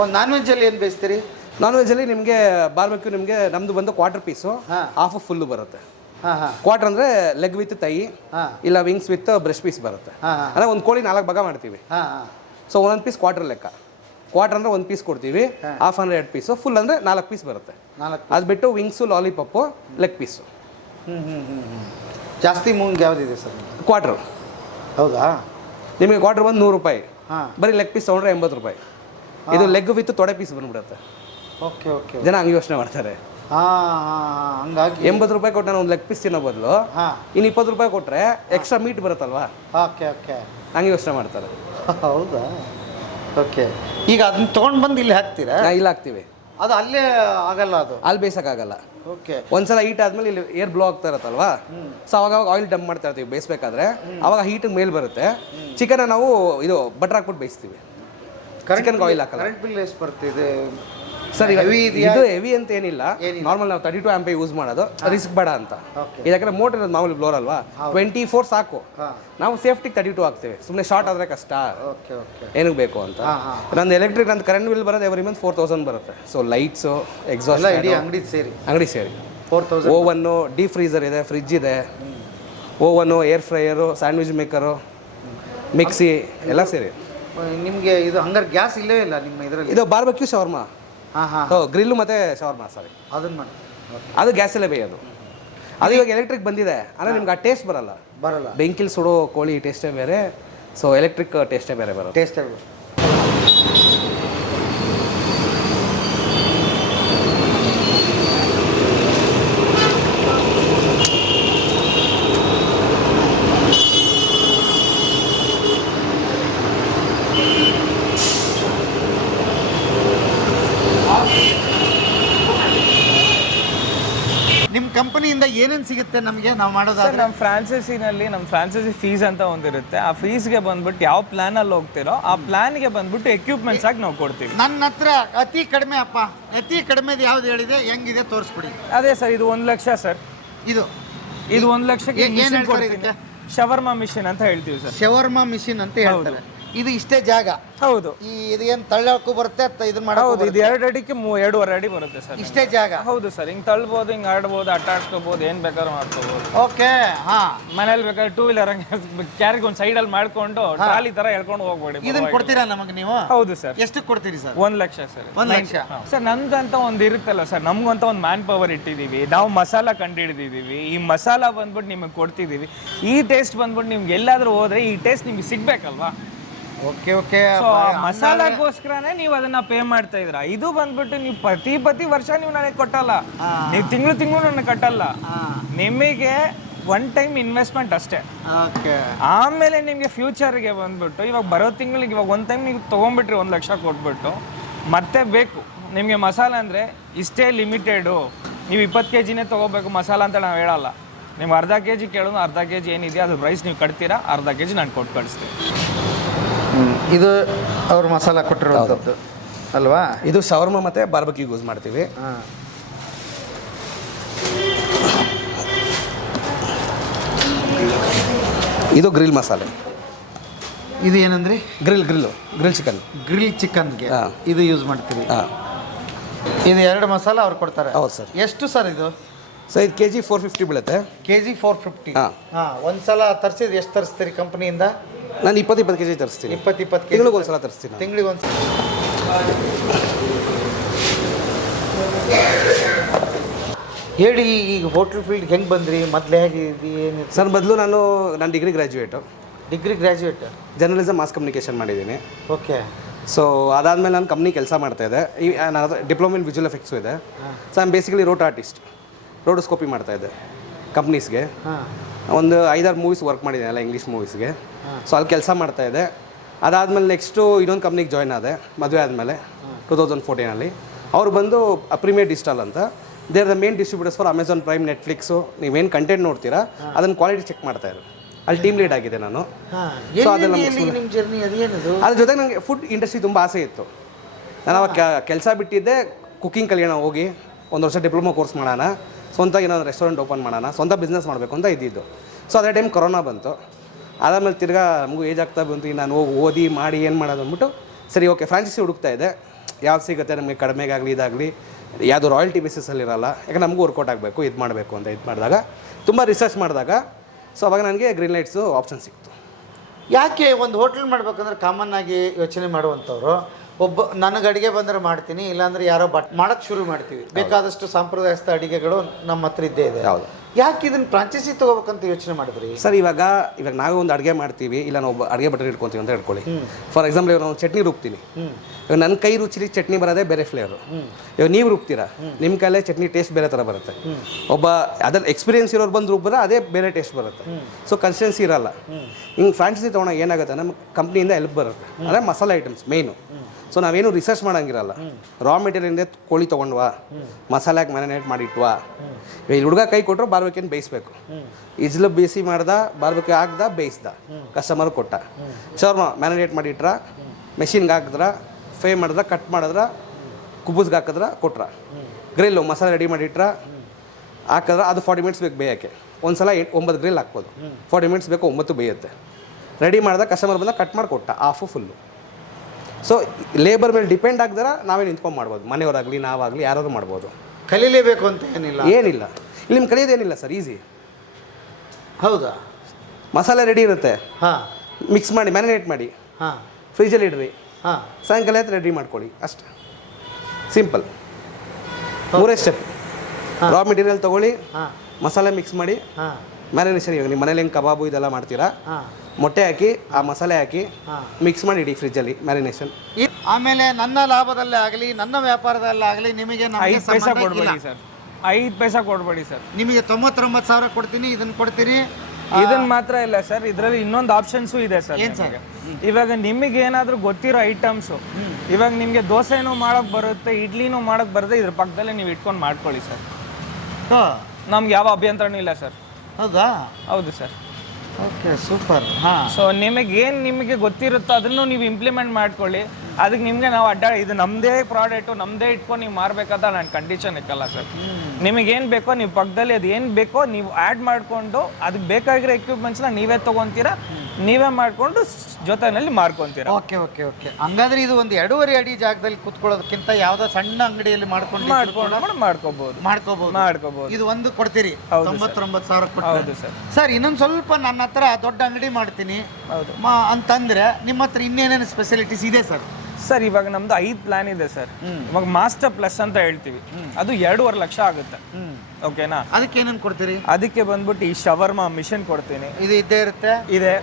ಒಂದು ನಾನ್ ವೆಜ್ಜಲ್ಲಿ ಏನು ಬೇಯಿಸ್ತೀರಿ ನಾನ್ ವೆಜ್ಜಲ್ಲಿ ನಿಮಗೆ ಬಾರ್ಬೆಕ್ಯೂ ನಿಮಗೆ ನಮ್ಮದು ಬಂದು ಕ್ವಾರ್ಟರ್ ಪೀಸು ಹಾಫ್ ಫುಲ್ಲು ಬರುತ್ತೆ. ಹಾಂ ಹಾಂ ಕ್ವಾರ್ಟರ್ ಅಂದರೆ ಲೆಗ್ ವಿತ್ ತೈ, ಹಾಂ ಇಲ್ಲ ವಿಂಗ್ಸ್ ವಿತ್ ಬ್ರೆಸ್ಟ್ ಪೀಸ್ ಬರುತ್ತೆ. ಹಾಂ ಹಾಂ ಅಂದರೆ ಒಂದು ಕೋಳಿ 4 ಭಾಗ ಮಾಡ್ತೀವಿ. ಹಾಂ ಹಾಂ ಸೊ ಒಂದೊಂದು ಪೀಸ್ ಕ್ವಾರ್ಟರ್ ಲೆಕ್ಕ. ಕ್ವಾರ್ಟರ್ ಅಂದರೆ 1 ಪೀಸ್ ಕೊಡ್ತೀವಿ, ಹಾಫ್ ಅಂದರೆ 2 ಪೀಸು, ಫುಲ್ ಅಂದರೆ 4 ಪೀಸ್ ಬರುತ್ತೆ. 4 ಅದು ಬಿಟ್ಟು ವಿಂಗ್ಸು, ಲಾಲಿಪಾಪು, ಲೆಗ್ ಪೀಸು. ಜಾಸ್ತಿ ಮೂಂಗ್ ಯಾವುದಿದೆ ಸರ್? ಕ್ವಾರ್ಟರ್. ಹೌದಾ? ನಿಮಗೆ ಕ್ವಾರ್ಟರ್ ಬಂದು 100 ರೂಪಾಯಿ, ಹಾಂ ಬರೀ ಲೆಗ್ ಪೀಸ್ ತೊಗೊಂಡ್ರೆ 80 ರೂಪಾಯಿ. ಇದು ಲೆಗ್ ವಿತ್ ತೊಡೆ ಪೀಸ್ ಬಂದ್ಬಿಡುತ್ತೆ. Okay okay. ಜನ ಹಂಗೆ ಯೋಚನೆ ಮಾಡ್ತಾರೆ. ಹಾಂ ಹಾಂ ಹಂಗಾಗಿ 80 ರೂಪಾಯಿ ಕೊಟ್ಟು ನಾನು ಒಂದು ಲೆಗ್ ಪೀಸ್ ತಿನ್ನೋ ಬದಲು ಹಾಂ ಇನ್ನು 20 ರೂಪಾಯಿ ಕೊಟ್ಟರೆ ಎಕ್ಸ್ಟ್ರಾ ಮೀಟ್ ಬರುತ್ತಲ್ವಾ, ಓಕೆ ಓಕೆ. ಹಂಗೆ ಯೋಚನೆ ಮಾಡ್ತಾರೆ. ಹೌದಾ? ಓಕೆ. ಈಗ ಅದನ್ನ ತೊಗೊಂಡು ಬಂದು ಇಲ್ಲಿ ಹಾಕ್ತೀರಾ? ಇಲ್ಲ ಹಾಕ್ತೀವಿ, ಅದು ಅಲ್ಲೇ ಆಗಲ್ಲ, ಅದು ಅಲ್ಲಿ ಬೇಯಿಸೋಕ್ಕಾಗಲ್ಲ. ಓಕೆ. ಒಂದ್ಸಲ ಹೀಟ್ ಆದ್ಮೇಲೆ ಇಲ್ಲಿ ಏರ್ ಬ್ಲೋ ಆಗ್ತಾ ಇರುತ್ತಲ್ವಾ, ಸೊ ಅವಾಗ ಆಯಿಲ್ ಡಂಪ್ ಮಾಡ್ತಾ ಇರ್ತೀವಿ ಬೇಯಿಸ್ಬೇಕಾದ್ರೆ. ಅವಾಗ ಹೀಟಿಗೆ ಮೇಲೆ ಬರುತ್ತೆ. ಚಿಕನ್ ನಾವು ಇದು ಬಟರ್ ಹಾಕ್ಬಿಟ್ಟು ಬೇಯಿಸ್ತೀವಿ, ಚಿಕನ್ಗೆ ಆಯಿಲ್ ಹಾಕಲ್ಲ. ಕರೆಂಟ್ ಬಿಲ್ ಎಷ್ಟು ಬರ್ತಿದೆ ಸರ್? ಹೆವಿ ಇದೆಯಾ? ಇದು ಹೆವಿ ಅಂತ ಏನಿಲ್ಲ, ನಾರ್ಮಲ್ ನಾವು 32 ಆಂಪೆ ಯೂಸ್ ಮಾಡೋದು, ರಿಸ್ಕ್ ಬೇಡ ಅಂತ. ಯಾಕಂದ್ರೆ ಮೋಟರ್ ಇರೋದು ಮಾಮೂಲಿ ಬ್ಲೋರ್ ಅಲ್ವಾ, 24 ಸಾಕು. ನಾವು ಸೇಫ್ಟಿಗೆ 32 ಹಾಕ್ತೇವೆ, ಸುಮ್ಮನೆ ಶಾರ್ಟ್ ಆದರೆ ಕಷ್ಟ, ಓಕೆ ಓಕೆ, ಏನಕ್ಕೆ ಬೇಕು ಅಂತ. ನಂದು ಎಲೆಕ್ಟ್ರಿಕ್, ನಂದು ಕರೆಂಟ್ ಬಿಲ್ ಬರೋದು ಎವ್ರಿ ಮಂತ್ 4000 ಬರುತ್ತೆ. ಸೊ ಲೈಟ್ಸು, ಎಕ್ಸಾಸ್ಟ್, ಇಡೀ ಅಂಗಡಿ ಸೇರಿ 4000. ಓವನ್ನು, ಡೀಪ್ ಫ್ರೀಸರ್ ಇದೆ, ಫ್ರಿಜ್ ಇದೆ, oven, air fryer, sandwich maker, mixie ಎಲ್ಲ ಸೇರಿ. ನಿಮಗೆ ಇದು ಹಂಗಾರೆ ಗ್ಯಾಸ್ ಇಲ್ಲವೇ ಇಲ್ಲ ನಿಮ್ಮ ಇದರಲ್ಲಿ? ಇದು ಬಾರ್ಬೆಕ್ಯೂ ಶವರ್ಮಾ. ಹಾಂ ಹಾಂ. ಗ್ರಿಲ್ಲು ಮತ್ತು ಶವರ್ಮಾ, ಸಾರಿ, ಅದನ್ನು ಮಾಡಿ. ಅದು ಗ್ಯಾಸಲ್ಲೇ ಬೇಯೋದು. ಅದು ಇವಾಗ ಎಲೆಕ್ಟ್ರಿಕ್ ಬಂದಿದೆ ಅಂದರೆ ನಿಮ್ಗೆ ಆ ಟೇಸ್ಟ್ ಬರಲ್ಲ. ಬೆಂಕಿಲ್ ಸುಡೋ ಕೋಳಿ ಟೇಸ್ಟೇ ಬೇರೆ, ಸೊ ಎಲೆಕ್ಟ್ರಿಕ್ ಟೇಸ್ಟೇ ಬೇರೆ ಬರುತ್ತೆ. ಟೇಸ್ಟ್ ನಿಮ್ಮ ಕಂಪನಿಯಿಂದ ಏನೇನು ಸಿಗುತ್ತೆ ನಮಗೆ ನಾವು ಸರ್ ಮಾಡೋದಾದ್ರೆ? ನಮ್ಮ ಫ್ರಾಂಚೈಸಿ ಫೀಸ್ ಅಂತ ಒಂದಿರುತ್ತೆ. ಆ ಫೀಸ್ಗೆ ಬಂದ್ಬಿಟ್ಟು ಯಾವ ಪ್ಲಾನಲ್ಲಿ ಹೋಗ್ತಿರೋ ಆ ಪ್ಲಾನ್ಗೆ ಬಂದ್ಬಿಟ್ಟು ಎಕ್ವಿಪ್ಮೆಂಟ್ಸ್ ಆಗಿ ನಾವು ಕೊಡ್ತೀವಿ. ನನ್ನ ಹತ್ರ ಅತಿ ಕಡಿಮೆ ಅತಿ ಕಡಿಮೆದು ಯಾವ್ದು ಹೇಳಿದೆ, ಹೆಂಗಿದೆ ತೋರಿಸ್ಬಿಡಿ. ಅದೇ ಸರ್, ಇದು 1 ಲಕ್ಷ ಸರ್. ಇದು 1 ಲಕ್ಷಕ್ಕೆ ಏನ್ ಹೇಳ್ತಾರೆ ಇದಕ್ಕೆ? ಶವರ್ಮಾ ಮಿಷಿನ್ ಅಂತ ಹೇಳ್ತೀವಿ ಸರ್. ಶವರ್ಮಾ ಮಿಷಿನ್ ಅಂತ ಹೇಳ್ತಾರೆ. ಇದು ಇಷ್ಟೇ ಜಾಗ? ಹೌದು. ಇದು ಏನು ತಳ್ಳಕ್ಕೂ ಬರುತ್ತೆ, ಇದನ್ನ ಮಾಡೋದು? ಹೌದು, ಇದು 2 ಅಡಿಗೆ 2.5 ಅಡಿ ಬರುತ್ತೆ ಸರ್. ಇಷ್ಟೇ ಜಾಗ? ಹೌದು ಸರ್. ಹಿಂಗೆ ತಳ್ಬೋದು, ಹಿಂಗೆ ಆಡ್ಬೋದು, ಆಟಾಡ್ಸ್ಕೋಬೋದು, ಏನು ಬೇಕಾದ್ರೂ ಮಾಡ್ಕೋಬೋದು. ಓಕೆ. ಹಾಂ. ಮನೇಲಿ ಬೇಕಾದ್ರೆ 2 ವೀಲರ್ ಕ್ಯಾರಿಗೆ ಒಂದು ಸೈಡಲ್ಲಿ ಮಾಡ್ಕೊಂಡು ಟ್ರಾಲಿ ತರ ಎಳ್ಕೊಂಡು ಹೋಗ್ಬೇಡಿ. ಇದನ್ನ ಕೊಡ್ತೀರಾ ನಮಗೆ ನೀವು? ಹೌದು ಸರ್. ಎಷ್ಟು ಕೊಡ್ತೀರಿ sir? 1 lakh sir. 1 lakh. Sir ನಮ್ದಂತ ಒಂದು ಇರುತ್ತಲ್ಲ ಸರ್, ನಮ್ಗಂತ ಒಂದು ಮ್ಯಾನ್ ಪವರ್ ಇಟ್ಟಿದ್ದೀವಿ, ನಾವು ಮಸಾಲ ಕಂಡುಹಿಡಿದಿದ್ದೀವಿ. ಈ ಮಸಾಲ ಬಂದ್ಬಿಟ್ಟು ನಿಮಗೆ ಕೊಡ್ತಿದ್ದೀವಿ. ಈ ಟೇಸ್ಟ್ ಬಂದ್ಬಿಟ್ಟು ನಿಮ್ಗೆ ಎಲ್ಲಾದ್ರೂ ಹೋದ್ರೆ ಈ ಟೇಸ್ಟ್ ನಿಮ್ಗೆ ಸಿಗ್ಬೇಕಲ್ವಾ? Okay okay. ಮಸಾಲಾಗೋಸ್ಕರನೇ ನೀವು ಅದನ್ನ ಪೇ ಮಾಡ್ತಾ ಇದ್ರ. ಇದು ಬಂದ್ಬಿಟ್ಟು ನೀವು ಪ್ರತಿ ವರ್ಷ ನೀವು ನನಗೆ ಕೊಟ್ಟಲ್ಲ, ನೀವು ತಿಂಗಳು ನನಗೆ ಕಟ್ಟಲ್ಲ. ನಿಮಗೆ 1 ಟೈಮ್ ಇನ್ವೆಸ್ಟ್ಮೆಂಟ್ ಅಷ್ಟೇ. ಆಮೇಲೆ ನಿಮಗೆ ಫ್ಯೂಚರ್ಗೆ ಬಂದ್ಬಿಟ್ಟು ಇವಾಗ ಬರೋ ತಿಂಗಳಿಗೆ ಇವಾಗ 1 ಟೈಮ್ ನೀವು ತೊಗೊಂಡ್ಬಿಟ್ರಿ 1 ಲಕ್ಷ ಕೊಟ್ಬಿಟ್ಟು ಮತ್ತೆ ಬೇಕು ನಿಮಗೆ ಮಸಾಲ ಅಂದರೆ ಇಷ್ಟೇ ಲಿಮಿಟೆಡು, ನೀವು 20 kgನೇ ತೊಗೋಬೇಕು ಮಸಾಲ ಅಂತ ನಾವು ಹೇಳಲ್ಲ. ನೀವು ಅರ್ಧ kg ಕೇಳೋದು, ಅರ್ಧ kg ಏನಿದೆ ಅದು ಪ್ರೈಸ್ ನೀವು ಕಟ್ತೀರಾ, ಅರ್ಧ kg ನಾನು ಕೊಟ್ಟು ಕಳಿಸ್ತೀನಿ. ಇದು ಅವ್ರ ಮಸಾಲ ಕೊಟ್ಟಿರೋದು ಅಲ್ವಾ? ಇದು ಶವರ್ಮಾ ಮತ್ತು ಬಾರ್ಬೆಕ್ಯೂ ಯೂಸ್ ಮಾಡ್ತೀವಿ. ಇದು ಗ್ರಿಲ್ ಮಸಾಲೆ. ಇದು ಏನಂದ್ರೆ? Grill chicken. ಗ್ರಿಲ್ ಚಿಕನ್ಗೆ ಇದು ಯೂಸ್ ಮಾಡ್ತೀವಿ. ಇದು 2 ಮಸಾಲ ಅವ್ರು ಕೊಡ್ತಾರೆ? ಹೌದು ಸರ್. ಎಷ್ಟು ಸರ್ ಇದು? ಸರ್ ಇದು kg 450 ಬೀಳುತ್ತೆ. kg 450. ಒಂದ್ಸಲ ತರಿಸಿದ್ರೆ ಎಷ್ಟು ತರಿಸ್ತೀರಿ ಕಂಪ್ನಿಯಿಂದ? ನಾನು 20 kg ತರಿಸ್ತೀನಿ. 20 kg ತಿಂಗಳಿಗೆ ಒಂದ್ಸಲ ತರಿಸ್ತೀನಿ. ತಿಂಗಳಿಗೆ ಒಂದ್ಸಲ. ಹೇಳಿ, ಈಗ ಹೋಟ್ಲ್ ಫೀಲ್ಡ್ ಹೆಂಗೆ ಬಂದ್ರಿ? ಮೊದಲೇ ಹೇಗೆ ಏನು ಸರ್? ನಾನು degree graduate. Journalism mass communication ಮಾಡಿದ್ದೀನಿ. ಓಕೆ. ಸೊ ಅದಾದಮೇಲೆ ನಾನು ಕಂಪ್ನಿ ಕೆಲಸ ಮಾಡ್ತಾಯಿದ್ದೆ. ನನ್ನ ಡಿಪ್ಲೊಮಾ ಇನ್ ವಿಜುವಲ್ ಎಫೆಕ್ಟ್ಸು ಇದೆ. So I am basically roto artist, rotoscopy ಮಾಡ್ತಾಯಿದ್ದೆ ಕಂಪ್ನೀಸ್ಗೆ. ಒಂದು 5-6 ಮೂವೀಸ್ ವರ್ಕ್ ಮಾಡಿದ್ದೀನಿ, ಎಲ್ಲ ಇಂಗ್ಲೀಷ್ ಮೂವೀಸ್ಗೆ. ಸೊ ಅಲ್ಲಿ ಕೆಲಸ ಮಾಡ್ತಾಯಿದ್ದೆ. ಅದಾದಮೇಲೆ ನೆಕ್ಸ್ಟು ಇನ್ನೊಂದು ಕಂಪ್ನಿಗೆ ಜಾಯ್ನ್ ಆದೆ ಮದುವೆ ಆದಮೇಲೆ 2014. ಅವ್ರು ಬಂದು ಪ್ರೀಮಿಯರ್ ಡಿಜಿಟಲ್ ಅಂತ, they are the main distributors for Amazon prime, Netflix. ನೀವೇನು ಕಂಟೆಂಟ್ ನೋಡ್ತೀರಾ ಅದನ್ನು ಕ್ವಾಲಿಟಿ ಚೆಕ್ ಮಾಡ್ತಾಯಿದ್ರು. ಅಲ್ಲಿ ಟೀಮ್ ಲೀಡ್ ಆಗಿದೆ ನಾನು. ಸೊ ಅದೆಲ್ಲ ಅದ್ರ ಜೊತೆಗೆ ನನಗೆ ಫುಡ್ ಇಂಡಸ್ಟ್ರಿ ತುಂಬ ಆಸೆ ಇತ್ತು. ನಾನು ಅವಾಗ ಕೆಲಸ ಬಿಟ್ಟಿದ್ದೆ, ಕುಕ್ಕಿಂಗ್ ಕಲಿಯೋಣ, ಹೋಗಿ 1 ವರ್ಷ ಡಿಪ್ಲೊಮಾ ಕೋರ್ಸ್ ಮಾಡೋಣ, ಸ್ವಂತ ಏನಾದ್ರು ರೆಸ್ಟೋರೆಂಟ್ ಓಪನ್ ಮಾಡೋಣ, ಸ್ವಂತ ಬಿಸ್ನೆಸ್ ಮಾಡಬೇಕು ಅಂತ ಇದ್ದಿದ್ದು. ಸೊ ಅದೇ ಟೈಮ್ ಕೊರೋನಾ ಬಂತು. ಅದಾದಮೇಲೆ ತಿರ್ಗಾ ನಮಗೂ ಏಜ್ ಆಗ್ತಾ ಬಂತು, ನಾನು ಹೋಗಿ ಓದಿ ಮಾಡಿ ಏನು ಮಾಡೋದು ಅಂದ್ಬಿಟ್ಟು ಸರಿ ಓಕೆ ಫ್ರಾಂಚೈಸಿ ಹುಡುಕ್ತಾ ಇದ್ದೆ. ಯಾವ್ದು ಸಿಗುತ್ತೆ ನಮಗೆ ಕಡಿಮೆಗಾಗಲಿ ಇದಾಗಲಿ ಯಾವುದು ರಾಯಲ್ಟಿ ಬೇಸಿಸಲ್ಲಿ ಇರಲ್ಲ. ಯಾಕಂದ್ರೆ ನಮಗೂ ವರ್ಕೌಟ್ ಆಗಬೇಕು, ಇದು ಮಾಡಬೇಕು ಅಂತ ಇದು ಮಾಡಿದಾಗ ತುಂಬ ರಿಸರ್ಚ್ ಮಾಡಿದಾಗ ಸೊ ಅವಾಗ ನನಗೆ ಗ್ರೀನ್ ಲೈಟ್ಸು ಆಪ್ಷನ್ ಸಿಕ್ತು. ಯಾಕೆ ಒಂದು ಹೋಟ್ಲ್ ಮಾಡ್ಬೇಕಂದ್ರೆ ಕಾಮನ್ ಆಗಿ ಯೋಚನೆ ಮಾಡುವಂಥವ್ರು ಒಬ್ಬ ನನಗೆ ಅಡುಗೆ ಬಂದರೆ ಮಾಡ್ತೀನಿ, ಇಲ್ಲಾಂದ್ರೆ ಯಾರೋ ಮಾಡೋಕ್ಕೆ ಶುರು ಮಾಡ್ತೀವಿ. ಬೇಕಾದಷ್ಟು ಸಾಂಪ್ರದಾಯಸ್ಥ ಅಡುಗೆಗಳು ನಮ್ಮ ಹತ್ರ ಇದ್ದೇ ಇದೆ. ಹೌದು. ಯಾಕೆ ಇದನ್ನು ಫ್ರಾಂಚೈಸಿ ತೊಗೋಬೇಕಂತ ಯೋಚನೆ ಮಾಡಿದ್ರಿ ಸರ್? ಇವಾಗ ನಾವೇ ಒಂದು ಅಡುಗೆ ಮಾಡ್ತೀವಿ, ಇಲ್ಲ ನಾವು ಅಡುಗೆ ಭಟ್ರು ಇಟ್ಕೊತೀವಿ ಅಂತ ಹೇಳ್ಕೊಳ್ಳಿ. ಫಾರ್ ಎಕ್ಸಾಂಪಲ್ ಇವಾಗ ನಾವು ಚಟ್ನಿ ರುಬ್ತೀನಿ, ಇವಾಗ ನನ್ನ ಕೈ ರುಚಿಲಿ ಚಟ್ನಿ ಬರೋದೇ ಬೇರೆ ಫ್ಲೇವರು. ಇವಾಗ ನೀವು ರುಬ್ತೀರಾ, ನಿಮ್ಮ ಕೈಲೇ ಚಟ್ನಿ ಟೇಸ್ಟ್ ಬೇರೆ ಥರ ಬರುತ್ತೆ. ಒಬ್ಬ ಅದ್ರಲ್ಲಿ ಎಕ್ಸ್ಪೀರಿಯನ್ಸ್ ಇರೋರು ಬಂದು ರುಬ್ಬಿದ್ರೆ ಅದೇ ಬೇರೆ ಟೇಸ್ಟ್ ಬರುತ್ತೆ. ಸೊ ಕನ್ಸಿಸ್ಟೆನ್ಸಿ ಇರಲ್ಲ. ಹಿಂಗೆ ಫ್ರಾಂಚೈಸಿ ತೊಗೊಂಡಾಗ ಏನಾಗುತ್ತೆ, ನಮ್ಮ ಕಂಪ್ನಿಯಿಂದ ಹೆಲ್ಪ್ ಬರುತ್ತೆ. ಅಂದರೆ ಮಸಾಲೆ ಐಟಮ್ಸ್ ಮೇಯ್ನು. ಸೊ ನಾವೇನು ರಿಸರ್ಚ್ ಮಾಡೋಂಗಿರಲ್ಲ. ರಾ ಮೆಟೀರಿಯಲಿಂದ ಕೋಳಿ ತೊಗೊಂಡ್ವಾ, ಮಸಾಲೆಗೆ ಮ್ಯಾರಿನೇಟ್ ಮಾಡಿಟ್ವಾ, ಇಲ್ಲಿ ಹುಡುಗ ಕೈ ಕೊಟ್ಟರು ಬಾರ್ಬೇಕೇನು ಬೇಯಿಸ್ಬೇಕು, ಇಜ್ಲು ಬಿಸಿ ಮಾಡ್ದ, ಬಾರ್ಬೇಕೆ ಹಾಕ್ದ, ಬೇಯಿಸ್ದ, ಕಸ್ಟಮರ್ ಕೊಟ್ಟ. ಶವರ್ಮ ಮ್ಯಾರಿನೇಟ್ ಮಾಡಿಟ್ರ, ಮೆಷಿನ್ಗೆ ಹಾಕಿದ್ರ, ಫ್ರೈ ಮಾಡಿದ್ರ, ಕಟ್ ಮಾಡಿದ್ರ, ಕುಬ್ಬಸ್ಗೆ ಹಾಕಿದ್ರ, ಕೊಟ್ರ. ಗ್ರಿಲ್ಲು ಮಸಾಲೆ ರೆಡಿ ಮಾಡಿಟ್ರ ಹಾಕಿದ್ರೆ ಅದು 40 ಮಿನಿಟ್ಸ್ ಬೇಕು ಬೇಯೋಕ್ಕೆ. ಒಂದು ಸಲ 9 ಗ್ರಿಲ್ ಹಾಕ್ಬೋದು, 40 ಮಿನಿಟ್ಸ್ ಬೇಕು, 9 ಬೇಯುತ್ತೆ. ರೆಡಿ ಮಾಡಿದ ಕಸ್ಟಮರ್ ಬಂದ ಕಟ್ ಮಾಡಿ ಕೊಟ್ಟ, ಹಾಫು ಫುಲ್ಲು. ಸೊ ಲೇಬರ್ ಮೇಲೆ ಡಿಪೆಂಡ್ ಆಗಿದ್ರೆ ನಾವೇ ನಿಂತ್ಕೊಂಡು ಮಾಡ್ಬೋದು. ಮನೆಯವರಾಗಲಿ ನಾವಾಗಲಿ ಯಾರಾದರೂ ಮಾಡ್ಬೋದು. ಕಲೀಲೇಬೇಕು ಅಂತ ಏನಿಲ್ಲ. ಏನಿಲ್ಲ, ಇಲ್ಲಿ ನಿಮ್ಗೆ ಕಲಿಯೋದೇನಿಲ್ಲ ಸರ್, ಈಸಿ. ಹೌದಾ? ಮಸಾಲೆ ರೆಡಿ ಇರುತ್ತೆ, ಹಾಂ, ಮಿಕ್ಸ್ ಮಾಡಿ ಮ್ಯಾರಿನೇಟ್ ಮಾಡಿ ಹಾಂ, ಫ್ರಿಜ್ಜಲ್ಲಿ ಇಡ್ರಿ, ಹಾಂ, ಸಾಯಂಕಾಲ ಆಯ್ತು ರೆಡಿ ಮಾಡ್ಕೊಳ್ಳಿ, ಅಷ್ಟೇ. ಸಿಂಪಲ್. 3 ಸ್ಟೆಪ್. ರಾ ಮೆಟೀರಿಯಲ್ ತೊಗೊಳ್ಳಿ, ಹಾಂ, ಮಸಾಲೆ ಮಿಕ್ಸ್ ಮಾಡಿ, ಹಾಂ, ಮ್ಯಾರಿನೇಷನ್. ಇವಾಗ ನಿಮ್ಮ ಮನೇಲಿ ಹೆಂಗೆ ಕಬಾಬು ಇದೆಲ್ಲ ಮಾಡ್ತೀರಾ, ಹಾಂ, ಮೊಟ್ಟೆ ಹಾಕಿ ಆ ಮಸಾಲೆ ಹಾಕಿ ಹಾಂ, ಮಿಕ್ಸ್ ಮಾಡಿ ಇಡಿ ಫ್ರಿಜ್ಜಲ್ಲಿ ಮ್ಯಾರಿನೇಷನ್. ಆಮೇಲೆ ನನ್ನ ಲಾಭದಲ್ಲೇ ಆಗಲಿ ನನ್ನ ವ್ಯಾಪಾರದಲ್ಲೇ ಆಗಲಿ ನಿಮಗೆ 5 ಪೈಸಾ ಕೊಡಬೇಡಿ ಸರ್, 5 ಪೈಸಾ ಕೊಡಬೇಡಿ ಸರ್. ನಿಮಗೆ 99,000 ಕೊಡ್ತೀನಿ, ಇದನ್ನು ಕೊಡ್ತೀರಿ. ಇದನ್ನ ಮಾತ್ರ ಇಲ್ಲ ಸರ್, ಇದರಲ್ಲಿ ಇನ್ನೊಂದು ಆಪ್ಷನ್ಸು ಇದೆ ಸರ್. ಏನು ಸರ್? ಇವಾಗ ನಿಮಗೆ ಏನಾದರೂ ಗೊತ್ತಿರೋ ಐಟಮ್ಸು, ಇವಾಗ ನಿಮಗೆ ದೋಸೆನೂ ಮಾಡೋಕ್ಕೆ ಬರುತ್ತೆ, ಇಡ್ಲಿನೂ ಮಾಡೋಕ್ಕೆ ಬರುತ್ತೆ, ಇದ್ರ ಪಕ್ಕದಲ್ಲೇ ನೀವು ಇಟ್ಕೊಂಡು ಮಾಡ್ಕೊಳ್ಳಿ ಸರ್. ನಮ್ಗೆ ಯಾವ ಅಭ್ಯಂತರನೂ ಇಲ್ಲ ಸರ್. ಹೌದಾ? ಹೌದು ಸರ್. Okay, super. ಹಾಂ, ಸೊ ನಿಮಗೆ ಗೊತ್ತಿರುತ್ತೋ ಅದನ್ನು ನೀವು ಇಂಪ್ಲಿಮೆಂಟ್ ಮಾಡ್ಕೊಳ್ಳಿ. ಅದಕ್ಕೆ ನಿಮಗೆ ನಾವು ಇದು ನಮ್ಮದೇ ಪ್ರಾಡಕ್ಟು ನಮ್ಮದೇ ಇಟ್ಕೊಂಡು ನೀವು ಮಾರಬೇಕಂತ ನಾನು ಕಂಡೀಷನ್ ಇಕ್ಕಲ್ಲ ಸರ್. ನಿಮಗೇನು ಬೇಕೋ ನೀವು ಪಕ್ಕದಲ್ಲಿ ಅದು ಏನು ಬೇಕೋ ನೀವು ಆ್ಯಡ್ ಮಾಡಿಕೊಂಡು ಅದಕ್ಕೆ ಬೇಕಾಗಿರೋ ಎಕ್ವಿಪ್ಮೆಂಟ್ಸ್ನ ನೀವೇ ತೊಗೊತೀರಾ, ನೀವೇ ಮಾಡಿಕೊಂಡು ಜೊತೆಯಲ್ಲಿ ಮಾರ್ಕೊತೀರಾ. Okay okay okay. ಹಂಗಾದ್ರೆ ಇದು ಒಂದು 2.5 ಅಡಿ ಜಾಗದಲ್ಲಿ ಕೂತ್ಕೊಳ್ಳೋದಕ್ಕಿಂತ ಯಾವುದೋ ಸಣ್ಣ ಅಂಗಡಿಯಲ್ಲಿ ಮಾಡ್ಕೋಬಹುದು. ಇದು ಒಂದು ಕೊಡ್ತೀರಿ 99,000 ಕೊಟ್ಟು. ಹೌದು ಸರ್. ಸರ್, ಇನ್ನೊಂದು ಸ್ವಲ್ಪ ನನ್ನ ಹತ್ರ ದೊಡ್ಡ ಅಂಗಡಿ ಮಾಡ್ತೀನಿ ಅಂತಂದ್ರೆ ನಿಮ್ಮ ಹತ್ರ ಇನ್ನೇನೇನು ಸ್ಪೆಷಾಲಿಟೀಸ್ ಇದೆ ಸರ್? ಸರ್, ಇವಾಗ ನಮ್ದು 5 ಪ್ಲಾನ್ ಇದೆ ಸರ್. ಇವಾಗ ಮಾಸ್ಟರ್ ಪ್ಲಸ್ ಅಂತ ಹೇಳ್ತೀವಿ, ಅದು 2.5 ಲಕ್ಷ ಆಗುತ್ತೆ. ಓಕೆನಾ? ಅದಕ್ಕೆ ಏನೇನು ಕೊಡ್ತೀರಿ? ಅದಕ್ಕೆ ಬಂದ್ಬಿಟ್ಟು ಈ ಶವರ್ಮಾ ಮಿಷನ್ ಕೊಡ್ತೀನಿ, ಇದು ಇದ್ದೇ ಇರುತ್ತೆ. ಇದೆ.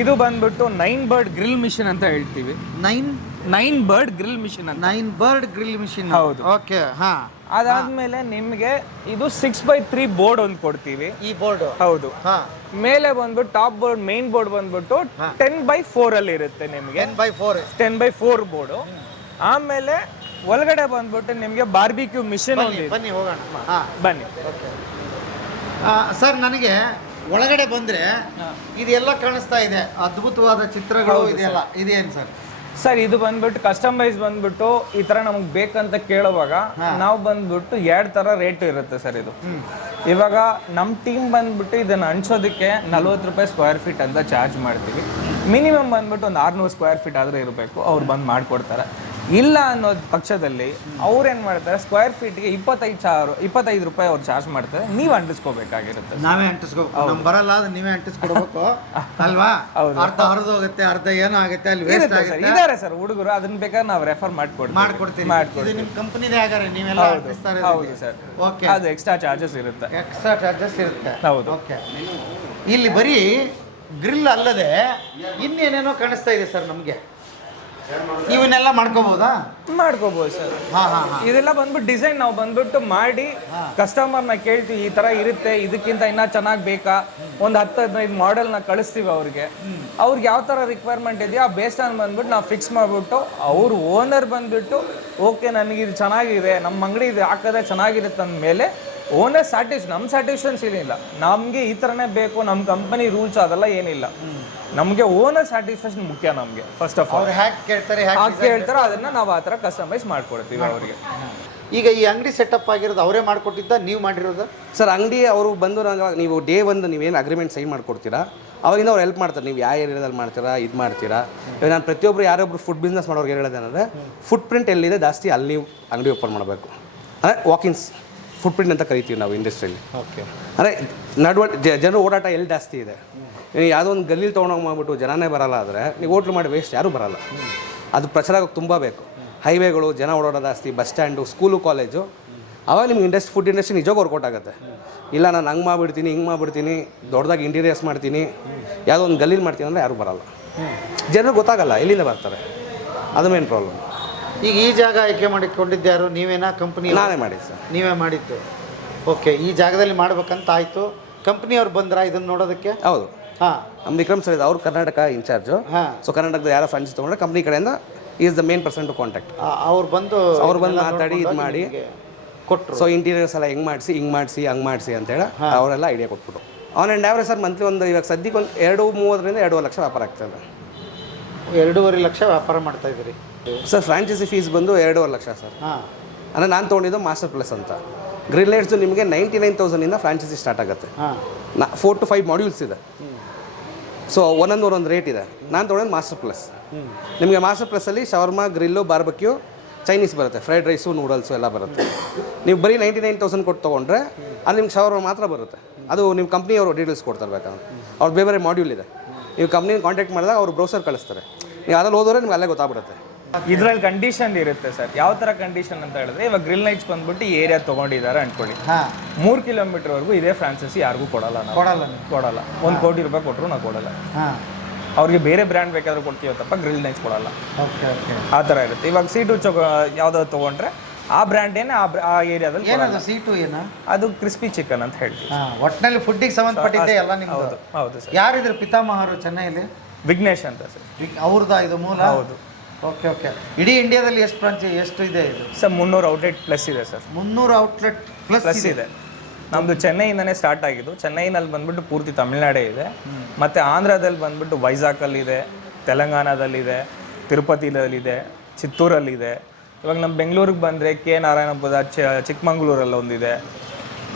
ಇದು ಬಂದ್ಬಿಟ್ಟು 9 ಬರ್ಡ್ ಗ್ರಿಲ್ ಮಿಷನ್ ಅಂತ ಹೇಳ್ತೀವಿ. 9 ಬರ್ಡ್ ಗ್ರಿಲ್ ಮಿಷನ್ ಅಂತ. 9 ಬರ್ಡ್ ಗ್ರಿಲ್ ಮಿಷನ್. ಹೌದು. ಓಕೆ. ಹಾ. ಅದಾದ್ಮೇಲೆ ನಿಮಗೆ ಇದು 6x3 ಬೋರ್ಡ್ ಒಂದು ಕೊಡ್ತೀವಿ. ಈ ಬೋರ್ಡ್? ಹೌದು. ಹಾ. ಮೇಲೆ ಬಂದ್ಬಿಟ್ಟು ಟಾಪ್ ಬೋರ್ಡ್ ಮೇನ್ ಬೋರ್ಡ್ ಬಂದ್ಬಿಟ್ಟು 10x4 ಅಲ್ಲಿ ಇರುತ್ತೆ ನಿಮಗೆ. 10x4 board. ಆಮೇಲೆ ಒಳಗಡೆ ಬಂದ್ಬಿಟ್ಟು ನಿಮಗೆ ಬಾರ್ಬಿಕ್ಯೂ ಮಿಷನ್ ಒಂದು. ಬನ್ನಿ ಹೋಗೋಣ. ಬನ್ನಿ. ಸರ್, ನನಗೆ ಒಳಗಡೆ ಬಂದ್ರೆ ಇದೆಲ್ಲ ಕಾಣಿಸ್ತಾ ಇದೆ, ಅದ್ಭುತವಾದ ಚಿತ್ರಗಳು ಇದೆಲ್ಲ. ಇದೇನು ಸರ್? ಸರ್, ಇದು ಬಂದ್ಬಿಟ್ಟು ಕಸ್ಟಮೈಸ್ ಬಂದ್ಬಿಟ್ಟು ಈ ತರ ನಮಗೆ ಬೇಕಂತ ಕೇಳುವಾಗ ನಾವು ಬಂದ್ಬಿಟ್ಟು 2 ತರ ರೇಟ್ ಇರುತ್ತೆ ಸರ್. ಇದು ಇವಾಗ ನಮ್ಮ ಟೀಮ್ ಬಂದ್ಬಿಟ್ಟು ಇದನ್ನ ಅಂಟಿಸೋದಕ್ಕೆ 40 ರೂಪಾಯಿ ಸ್ಕ್ವೇರ್ ಫೀಟ್ ಅಂತ ಚಾರ್ಜ್ ಮಾಡ್ತೀವಿ. ಮಿನಿಮಮ್ ಬಂದ್ಬಿಟ್ಟು ಒಂದು 600 ಸ್ಕ್ವೇರ್ ಫೀಟ್ ಆದರೂ ಇರಬೇಕು, ಅವ್ರು ಬಂದು ಮಾಡಿಕೊಡ್ತಾರೆ. ಇಲ್ಲ ಅನ್ನೋ ಪಕ್ಷದಲ್ಲಿ ಅವ್ರೇನು ಮಾಡ್ತಾರೆ, ಸ್ಕ್ವೇರ್ ಫೀಟ್ಗೆ 25 ರೂಪಾಯಿ ಅವ್ರು ಚಾರ್ಜ್ ಮಾಡ್ತಾರೆ. ನೀವು ಅಂಟಿಸ್ಕೋಬೇಕಾಗಿರುತ್ತೆ. ನಾವೇ ಅಂಟಿಸ್ಕೋಬೇಕು, ಬರಲ್ಲ, ನೀವೇ ಅಂಟಿಸ್ಕೊಡ್ಬೇಕು ಅಲ್ವಾ? ಅರ್ಧ ಹರಿದು ಹೋಗುತ್ತೆ, ಅರ್ಧ ಏನೋ ಆಗುತ್ತೆ, ಅಲ್ಲಿ ವೇಸ್ಟ್ ಆಗುತ್ತೆ. ಇದಾರೆ ಸರ್ ಹುಡುಗರು, ಅದನ್ನ ಬೇಕಾದ್ರೆ ನಾವು ರೆಫರ್ ಮಾಡ್ಕೊಡ್ತೀವಿ. ನಿಮ್ಮ ಕಂಪನಿದೇ ಹಾಗಾದ್ರೆ ನೀವೆಲ್ಲ ಅಂಟಿಸ್ತಾರೆ? ಹೌದು ಸರ್. ಓಕೆ. ಅದು ಎಕ್ಸ್ಟ್ರಾ ಚಾರ್ಜಸ್ ಇರುತ್ತೆ. ಹೌದು. ಓಕೆ. ಇಲ್ಲಿ ಬರೀ ಗ್ರಿಲ್ ಅಲ್ಲದೆ ಇನ್ನೇನೇನೋ ಕಾಣಿಸ್ತಾ ಇದೆ ಸರ್ ನಮಗೆ. ಇವನ್ನೆಲ್ಲ ಮಾಡ್ಕೋಬಹುದಾ? ಮಾಡ್ಕೋಬಹುದು ಸರ್. ಇದೆಲ್ಲ ಬಂದ್ಬಿಟ್ಟು ಡಿಸೈನ್ ನಾವು ಬಂದ್ಬಿಟ್ಟು ಮಾಡಿ ಕಸ್ಟಮರ್ನ ಕೇಳ್ತೀವಿ, ಈ ತರ ಇರುತ್ತೆ, ಇದಕ್ಕಿಂತ ಇನ್ನ ಚೆನ್ನಾಗಿ ಬೇಕಾ, ಒಂದು 10-15 ಮಾಡೆಲ್ನ ಕಳಿಸ್ತೀವಿ ಅವ್ರಿಗೆ ಯಾವ ತರ ರಿಕ್ವೈರ್ಮೆಂಟ್ ಇದೆಯೋ ಆ ಬೇಸ್ಡ್ ಆನ್ ಬಂದ್ಬಿಟ್ಟು ನಾವು ಫಿಕ್ಸ್ ಮಾಡ್ಬಿಟ್ಟು ಅವ್ರ ಓನರ್ ಬಂದ್ಬಿಟ್ಟು ಓಕೆ ನನಗೆ ಇದು ಚೆನ್ನಾಗಿದೆ, ನಮ್ಮ ಅಂಗಡಿ ಇದು ಹಾಕಿದ್ರೆ ಚೆನ್ನಾಗಿರುತ್ತೆ ಅಂದಮೇಲೆ ಓನರ್ ನಮ್ಮ ಸ್ಯಾಟಿಸ್ಫ್ಯಾಕ್ಷನ್ಸ್ ಏನಿಲ್ಲ, ನಮಗೆ ಈ ಥರನೇ ಬೇಕು, ನಮ್ಮ ಕಂಪನಿ ರೂಲ್ಸ್ ಅದೆಲ್ಲ ಏನಿಲ್ಲ. ನಮಗೆ ಓನರ್ ಸ್ಯಾಟಿಸ್ಫ್ಯಾಕ್ಷನ್ ಮುಖ್ಯ. ನಮಗೆ ಫಸ್ಟ್ ಆಫ್ ಆಲ್ ಕೇಳ್ತಾರೆ ಅದನ್ನ ನಾವು ಆ ಥರ ಕಸ್ಟಮೈಸ್ ಮಾಡ್ಕೊಡ್ತೀವಿ ಅವರಿಗೆ. ಈಗ ಈ ಅಂಗಡಿ ಸೆಟಪ್ ಆಗಿರೋದು ಅವರೇ ಮಾಡ್ಕೊಟ್ಟಿದ್ದ, ನೀವು ಮಾಡಿರೋದು? ಸರ್, ಅಂಗಡಿ ಅವರು ಬಂದು ನೀವು ಡೇ 1 ನೀವೇನು ಅಗ್ರಿಮೆಂಟ್ ಸೈನ್ ಮಾಡ್ಕೊಡ್ತೀರಾ ಅವಾಗಿಂದ ಅವ್ರು ಹೆಲ್ಪ್ ಮಾಡ್ತಾರೆ, ನೀವು ಯಾವ ಏರಿಯಾದಲ್ಲಿ ಮಾಡ್ತೀರಾ, ಇದು ಮಾಡ್ತೀರಾ. ಇವಾಗ ನಾನು ಪ್ರತಿಯೊಬ್ಬರು ಯಾರೊಬ್ರು ಫುಡ್ ಬಿಸ್ನೆಸ್ ಮಾಡೋರಿಗೆ ಹೇಳೋದೇನೆಂದರೆ, ಫುಟ್ ಪ್ರಿಂಟ್ ಎಲ್ಲಿದೆ ಜಾಸ್ತಿ ಅಲ್ಲಿ ನೀವು ಅಂಗಡಿ ಓಪನ್ ಮಾಡಬೇಕು. ಅಂದರೆ ವಾಕಿನ್ಸ್ ಫುಟ್ ಪ್ರಿಂಟ್ ಅಂತ ಕರಿತೀವಿ ನಾವು ಇಂಡಸ್ಟ್ರಿಯಲ್ಲಿ. ಓಕೆ. ಅಂದರೆ ಜನರು ಓಡಾಟ ಎಲ್ಲಿ ಜಾಸ್ತಿ ಇದೆ. ನೀವು ಯಾವುದೋ ಒಂದು ಗಲ್ಲಿಲಿ ತೊಗೊಂಡೋಗಿ ಮಾಡ್ಬಿಟ್ಟು ಜನನೇ ಬರಲ್ಲ ಆದರೆ ನೀವು ಹೋಟ್ಲು ಮಾಡಿ ವೇಸ್ಟ್, ಯಾರೂ ಬರಲ್ಲ. ಅದು ಪ್ರಚಾರ ಆಗೋಕ್ಕೆ ತುಂಬ ಬೇಕು. ಹೈವೇಗಳು, ಜನ ಓಡಾಡೋ ಜಾಸ್ತಿ, ಬಸ್ ಸ್ಟ್ಯಾಂಡು, ಸ್ಕೂಲು, ಕಾಲೇಜು, ಆವಾಗ ನಿಮ್ಗೆ ಫುಡ್ ಇಂಡಸ್ಟ್ರಿ ನಿಜವಾಗ ವರ್ಕೌಟ್ ಆಗುತ್ತೆ. ಇಲ್ಲ ನಾನು ಹಂಗೆ ಮಾಡಿಬಿಡ್ತೀನಿ, ಹಿಂಗೆ ಮಾಡಿಬಿಡ್ತೀನಿ, ದೊಡ್ಡದಾಗಿ ಇಂಟೀರಿಯರ್ಸ್ ಮಾಡ್ತೀನಿ, ಯಾವುದೋ ಒಂದು ಗಲ್ಲಿಲಿ ಮಾಡ್ತೀನಿ ಅಂದರೆ ಯಾರೂ ಬರಲ್ಲ. ಜನರು ಗೊತ್ತಾಗಲ್ಲ ಎಲ್ಲಿಂದ ಬರ್ತಾರೆ, ಅದು ಮೇನ್ ಪ್ರಾಬ್ಲಮ್. ಈಗ ಈ ಜಾಗ ಆಯ್ಕೆ ಮಾಡಿಕೊಂಡಿದ್ದು ಯಾರು, ನೀವೇನಾ ಕಂಪ್ನಿ? ನಾನೇ ಮಾಡಿದ್ದು ಸರ್. ನೀವೇ ಮಾಡಿದ್ದು. ಓಕೆ. ಈ ಜಾಗದಲ್ಲಿ ಮಾಡ್ಬೇಕಂತ ಆಯಿತು, ಕಂಪ್ನಿಯವ್ರು ಬಂದ್ರಾ ಇದನ್ನು ನೋಡೋದಕ್ಕೆ? ಹೌದು. ಹಾಂ. ನಮ್ಮ ವಿಕ್ರಮ್ ಸರ್ ಇದೆ, ಅವ್ರು ಕರ್ನಾಟಕ ಇನ್ಚಾರ್ಜು. ಹಾಂ. ಸೊ ಕರ್ನಾಟಕದ ಯಾರೋ ಫ್ರಾಂಚೈಸ್ ತೊಗೊಂಡ್ರೆ ಕಂಪ್ನಿ ಕಡೆಯಿಂದ is the main person to contact. ಅವ್ರು ಬಂದು ಮಾತಾಡಿ ಇದು ಮಾಡಿ ಕೊಟ್ಟರು. ಸೊ ಇಂಟೀರಿಯರ್ಸ್ ಎಲ್ಲ ಹೆಂಗೆ ಮಾಡಿಸಿ, ಹಿಂಗೆ ಮಾಡಿಸಿ, ಹಂಗೆ ಮಾಡಿಸಿ ಅಂತೇಳಿ ಅವರೆಲ್ಲ ಐಡಿಯಾ ಕೊಟ್ಬಿಟ್ಟು on and average sir monthly ಒಂದು ಇವಾಗ ಸದ್ಯಕ್ಕೆ ಒಂದು 2.30 2.5 ಲಕ್ಷ ವ್ಯಾಪಾರ ಆಗ್ತದೆ. 2.5 ಲಕ್ಷ ವ್ಯಾಪಾರ ಮಾಡ್ತಾ ಇದ್ದೀರಿ ಸರ್. ಫ್ರಾಂಚೈಸಿ ಫೀಸ್ ಬಂದು 2.5 ಲಕ್ಷ ಸರ್. ಹಾಂ. ಅಂದರೆ ನಾನು ತೊಗೊಂಡಿದ್ದು ಮಾಸ್ಟರ್ ಪ್ಲಸ್ ಅಂತ. ಗ್ರಿಲ್ ಲೈಟ್ಸು ನಿಮಗೆ 99,000 ಫ್ರಾಂಚೈಸಿ ಸ್ಟಾರ್ಟ್ ಆಗುತ್ತೆ. ಹಾಂ. 4 to 5 ಮಾಡ್ಯೂಲ್ಸ್ ಇದೆ. ಸೊ ಒಂದೊಂದು ರೇಟ್ ಇದೆ. ನಾನು ತೊಗೊಂಡು ಮಾಸ್ಟರ್ ಪ್ಲಸ್. ನಿಮಗೆ ಮಾಸ್ಟರ್ ಪ್ಲಸ್ಸಲ್ಲಿ ಶವರ್ಮಾ, ಗ್ರಿಲ್ಲು, ಬಾರ್ಬಕ್ಯೂ, ಚೈನೀಸ್ ಬರುತ್ತೆ, ಫ್ರೈಡ್ ರೈಸು, ನೂಡಲ್ಸು ಎಲ್ಲ ಬರುತ್ತೆ. ನೀವು ಬರೀ 99,000 ಕೊಟ್ಟು ತೊಗೊಂಡ್ರೆ ಅಲ್ಲಿ ನಿಮ್ಗೆ ಶವರ್ಮಾ ಮಾತ್ರ ಬರುತ್ತೆ. ಅದು ನಿಮ್ಮ ಕಂಪ್ನಿಯವರು ಡೀಟೇಲ್ಸ್ ಕೊಡ್ತಾರೆ ಬೇಕಾದ್ರೆ. ಅವ್ರು ಬೇರೆ ಬೇರೆ ಮಾಡ್ಯೂಲ್ ಇದೆ. ನೀವು ಕಂಪ್ನಿನ ಕಾಂಟ್ಯಾಕ್ಟ್ ಮಾಡಿದಾಗ ಅವರು ಬ್ರೌಸರ್ ಕಳಿಸ್ತಾರೆ. ನೀವು ಅದ್ರಲ್ಲಿ ಹೋದ್ರೆ ನಿಮ್ಗೆ ಅಲ್ಲೇ ಗೊತ್ತಾಗ್ಬಿಡುತ್ತೆ. ಇದ್ರಲ್ಲಿ ಕಂಡೀಷನ್ ಇರುತ್ತೆ ಸರ್. ಯಾವ ಥರ ಕಂಡೀಷನ್ ಅಂತ ಹೇಳಿದ್ರೆ, ಇವಾಗ ಗ್ರಿಲ್ ನೈಟ್ಸ್ ಬಂದ್ಬಿಟ್ಟು ಈ ಏರಿಯಾ ತೊಗೊಂಡಿದ್ದಾರೆ ಅಂದ್ಕೊಳ್ಳಿ, 3 ಕಿಲೋಮೀಟರ್ವರೆಗೂ ಇದೇ ಫ್ರಾಂಚೈಸಿ ಯಾರಿಗೂ ಕೊಡಲ್ಲ. ನಾವು ಕೊಡಲ್ಲ. 1 ಕೋಟಿ ರೂಪಾಯಿ ಕೊಟ್ಟರು ನಾವು ಕೊಡಲ್ಲ. ಅವ್ರಿಗೆ ಬೇರೆ ಬ್ರ್ಯಾಂಡ್ ಬೇಕಾದ್ರೆ ಕೊಡ್ತೀವಿ ತಪ್ಪ ಗ್ರಿಲ್ ನೈಟ್ಸ್ ಕೊಡಲ್ಲ. ಆ ಥರ ಇರುತ್ತೆ. ಇವಾಗ ಸೀಟು ಯಾವ್ದಾದ್ರು ತೊಗೊಂಡ್ರೆ ಆ ಬ್ರ್ಯಾಂಡ್ ಏನೇ ಆ ಏರಿಯಾದಲ್ಲಿ ಏನದು ಸೀಟು ಏನು? ಅದು ಕ್ರಿಸ್ಪಿ ಚಿಕನ್ ಅಂತ ಹೇಳ್ತೀವಿ. ಒಟ್ಟಿನಲ್ಲಿ ಫುಡ್ಡಿಗೆ ಸಂಬಂಧಪಟ್ಟಿದ್ದೆ ಎಲ್ಲ ನಿಮ್ಮದು. ಹೌದು ಸರ್. ಯಾರಿದ್ರು ಪಿತಾಮಹರು ಚೆನ್ನೈಲಿ? ವಿಘ್ನೇಶ್ ಅಂತ ಸರ್. ಅವ್ರದ್ದಾ ಇದು ಮೂಲ? ಹೌದು. Okay okay. ಇಡೀ ಇಂಡಿಯಾದಲ್ಲಿ ಎಷ್ಟು ಬ್ರಾಂಚ್ ಎಷ್ಟು ಇದೆ ಇದು? ಸರ್ 300 ಔಟ್ಲೆಟ್ ಪ್ಲಸ್ ಇದೆ ಸರ್. 300 ಔಟ್ಲೆಟ್ ಪ್ಲಸ್ ಇದೆ. ನಮ್ಮದು ಚೆನ್ನೈಯಿಂದನೇ ಸ್ಟಾರ್ಟ್ ಆಗಿದ್ದು. ಚೆನ್ನೈನಲ್ಲಿ ಬಂದ್ಬಿಟ್ಟು ಪೂರ್ತಿ ತಮಿಳ್ನಾಡೇ ಇದೆ. ಮತ್ತು ಆಂಧ್ರದಲ್ಲಿ ಬಂದ್ಬಿಟ್ಟು ವೈಜಾಗಲ್ಲಿದೆ, ತೆಲಂಗಾಣದಲ್ಲಿದೆ, ತಿರುಪತಿಯಲ್ಲಿದೆ, ಚಿತ್ತೂರಲ್ಲಿದೆ. ಇವಾಗ ನಮ್ಮ ಬೆಂಗಳೂರಿಗೆ ಬಂದರೆ ಕೆ ನಾರಾಯಣಪುರ, ಚಿಕ್ಕಮಂಗ್ಳೂರಲ್ಲಿ ಒಂದಿದೆ,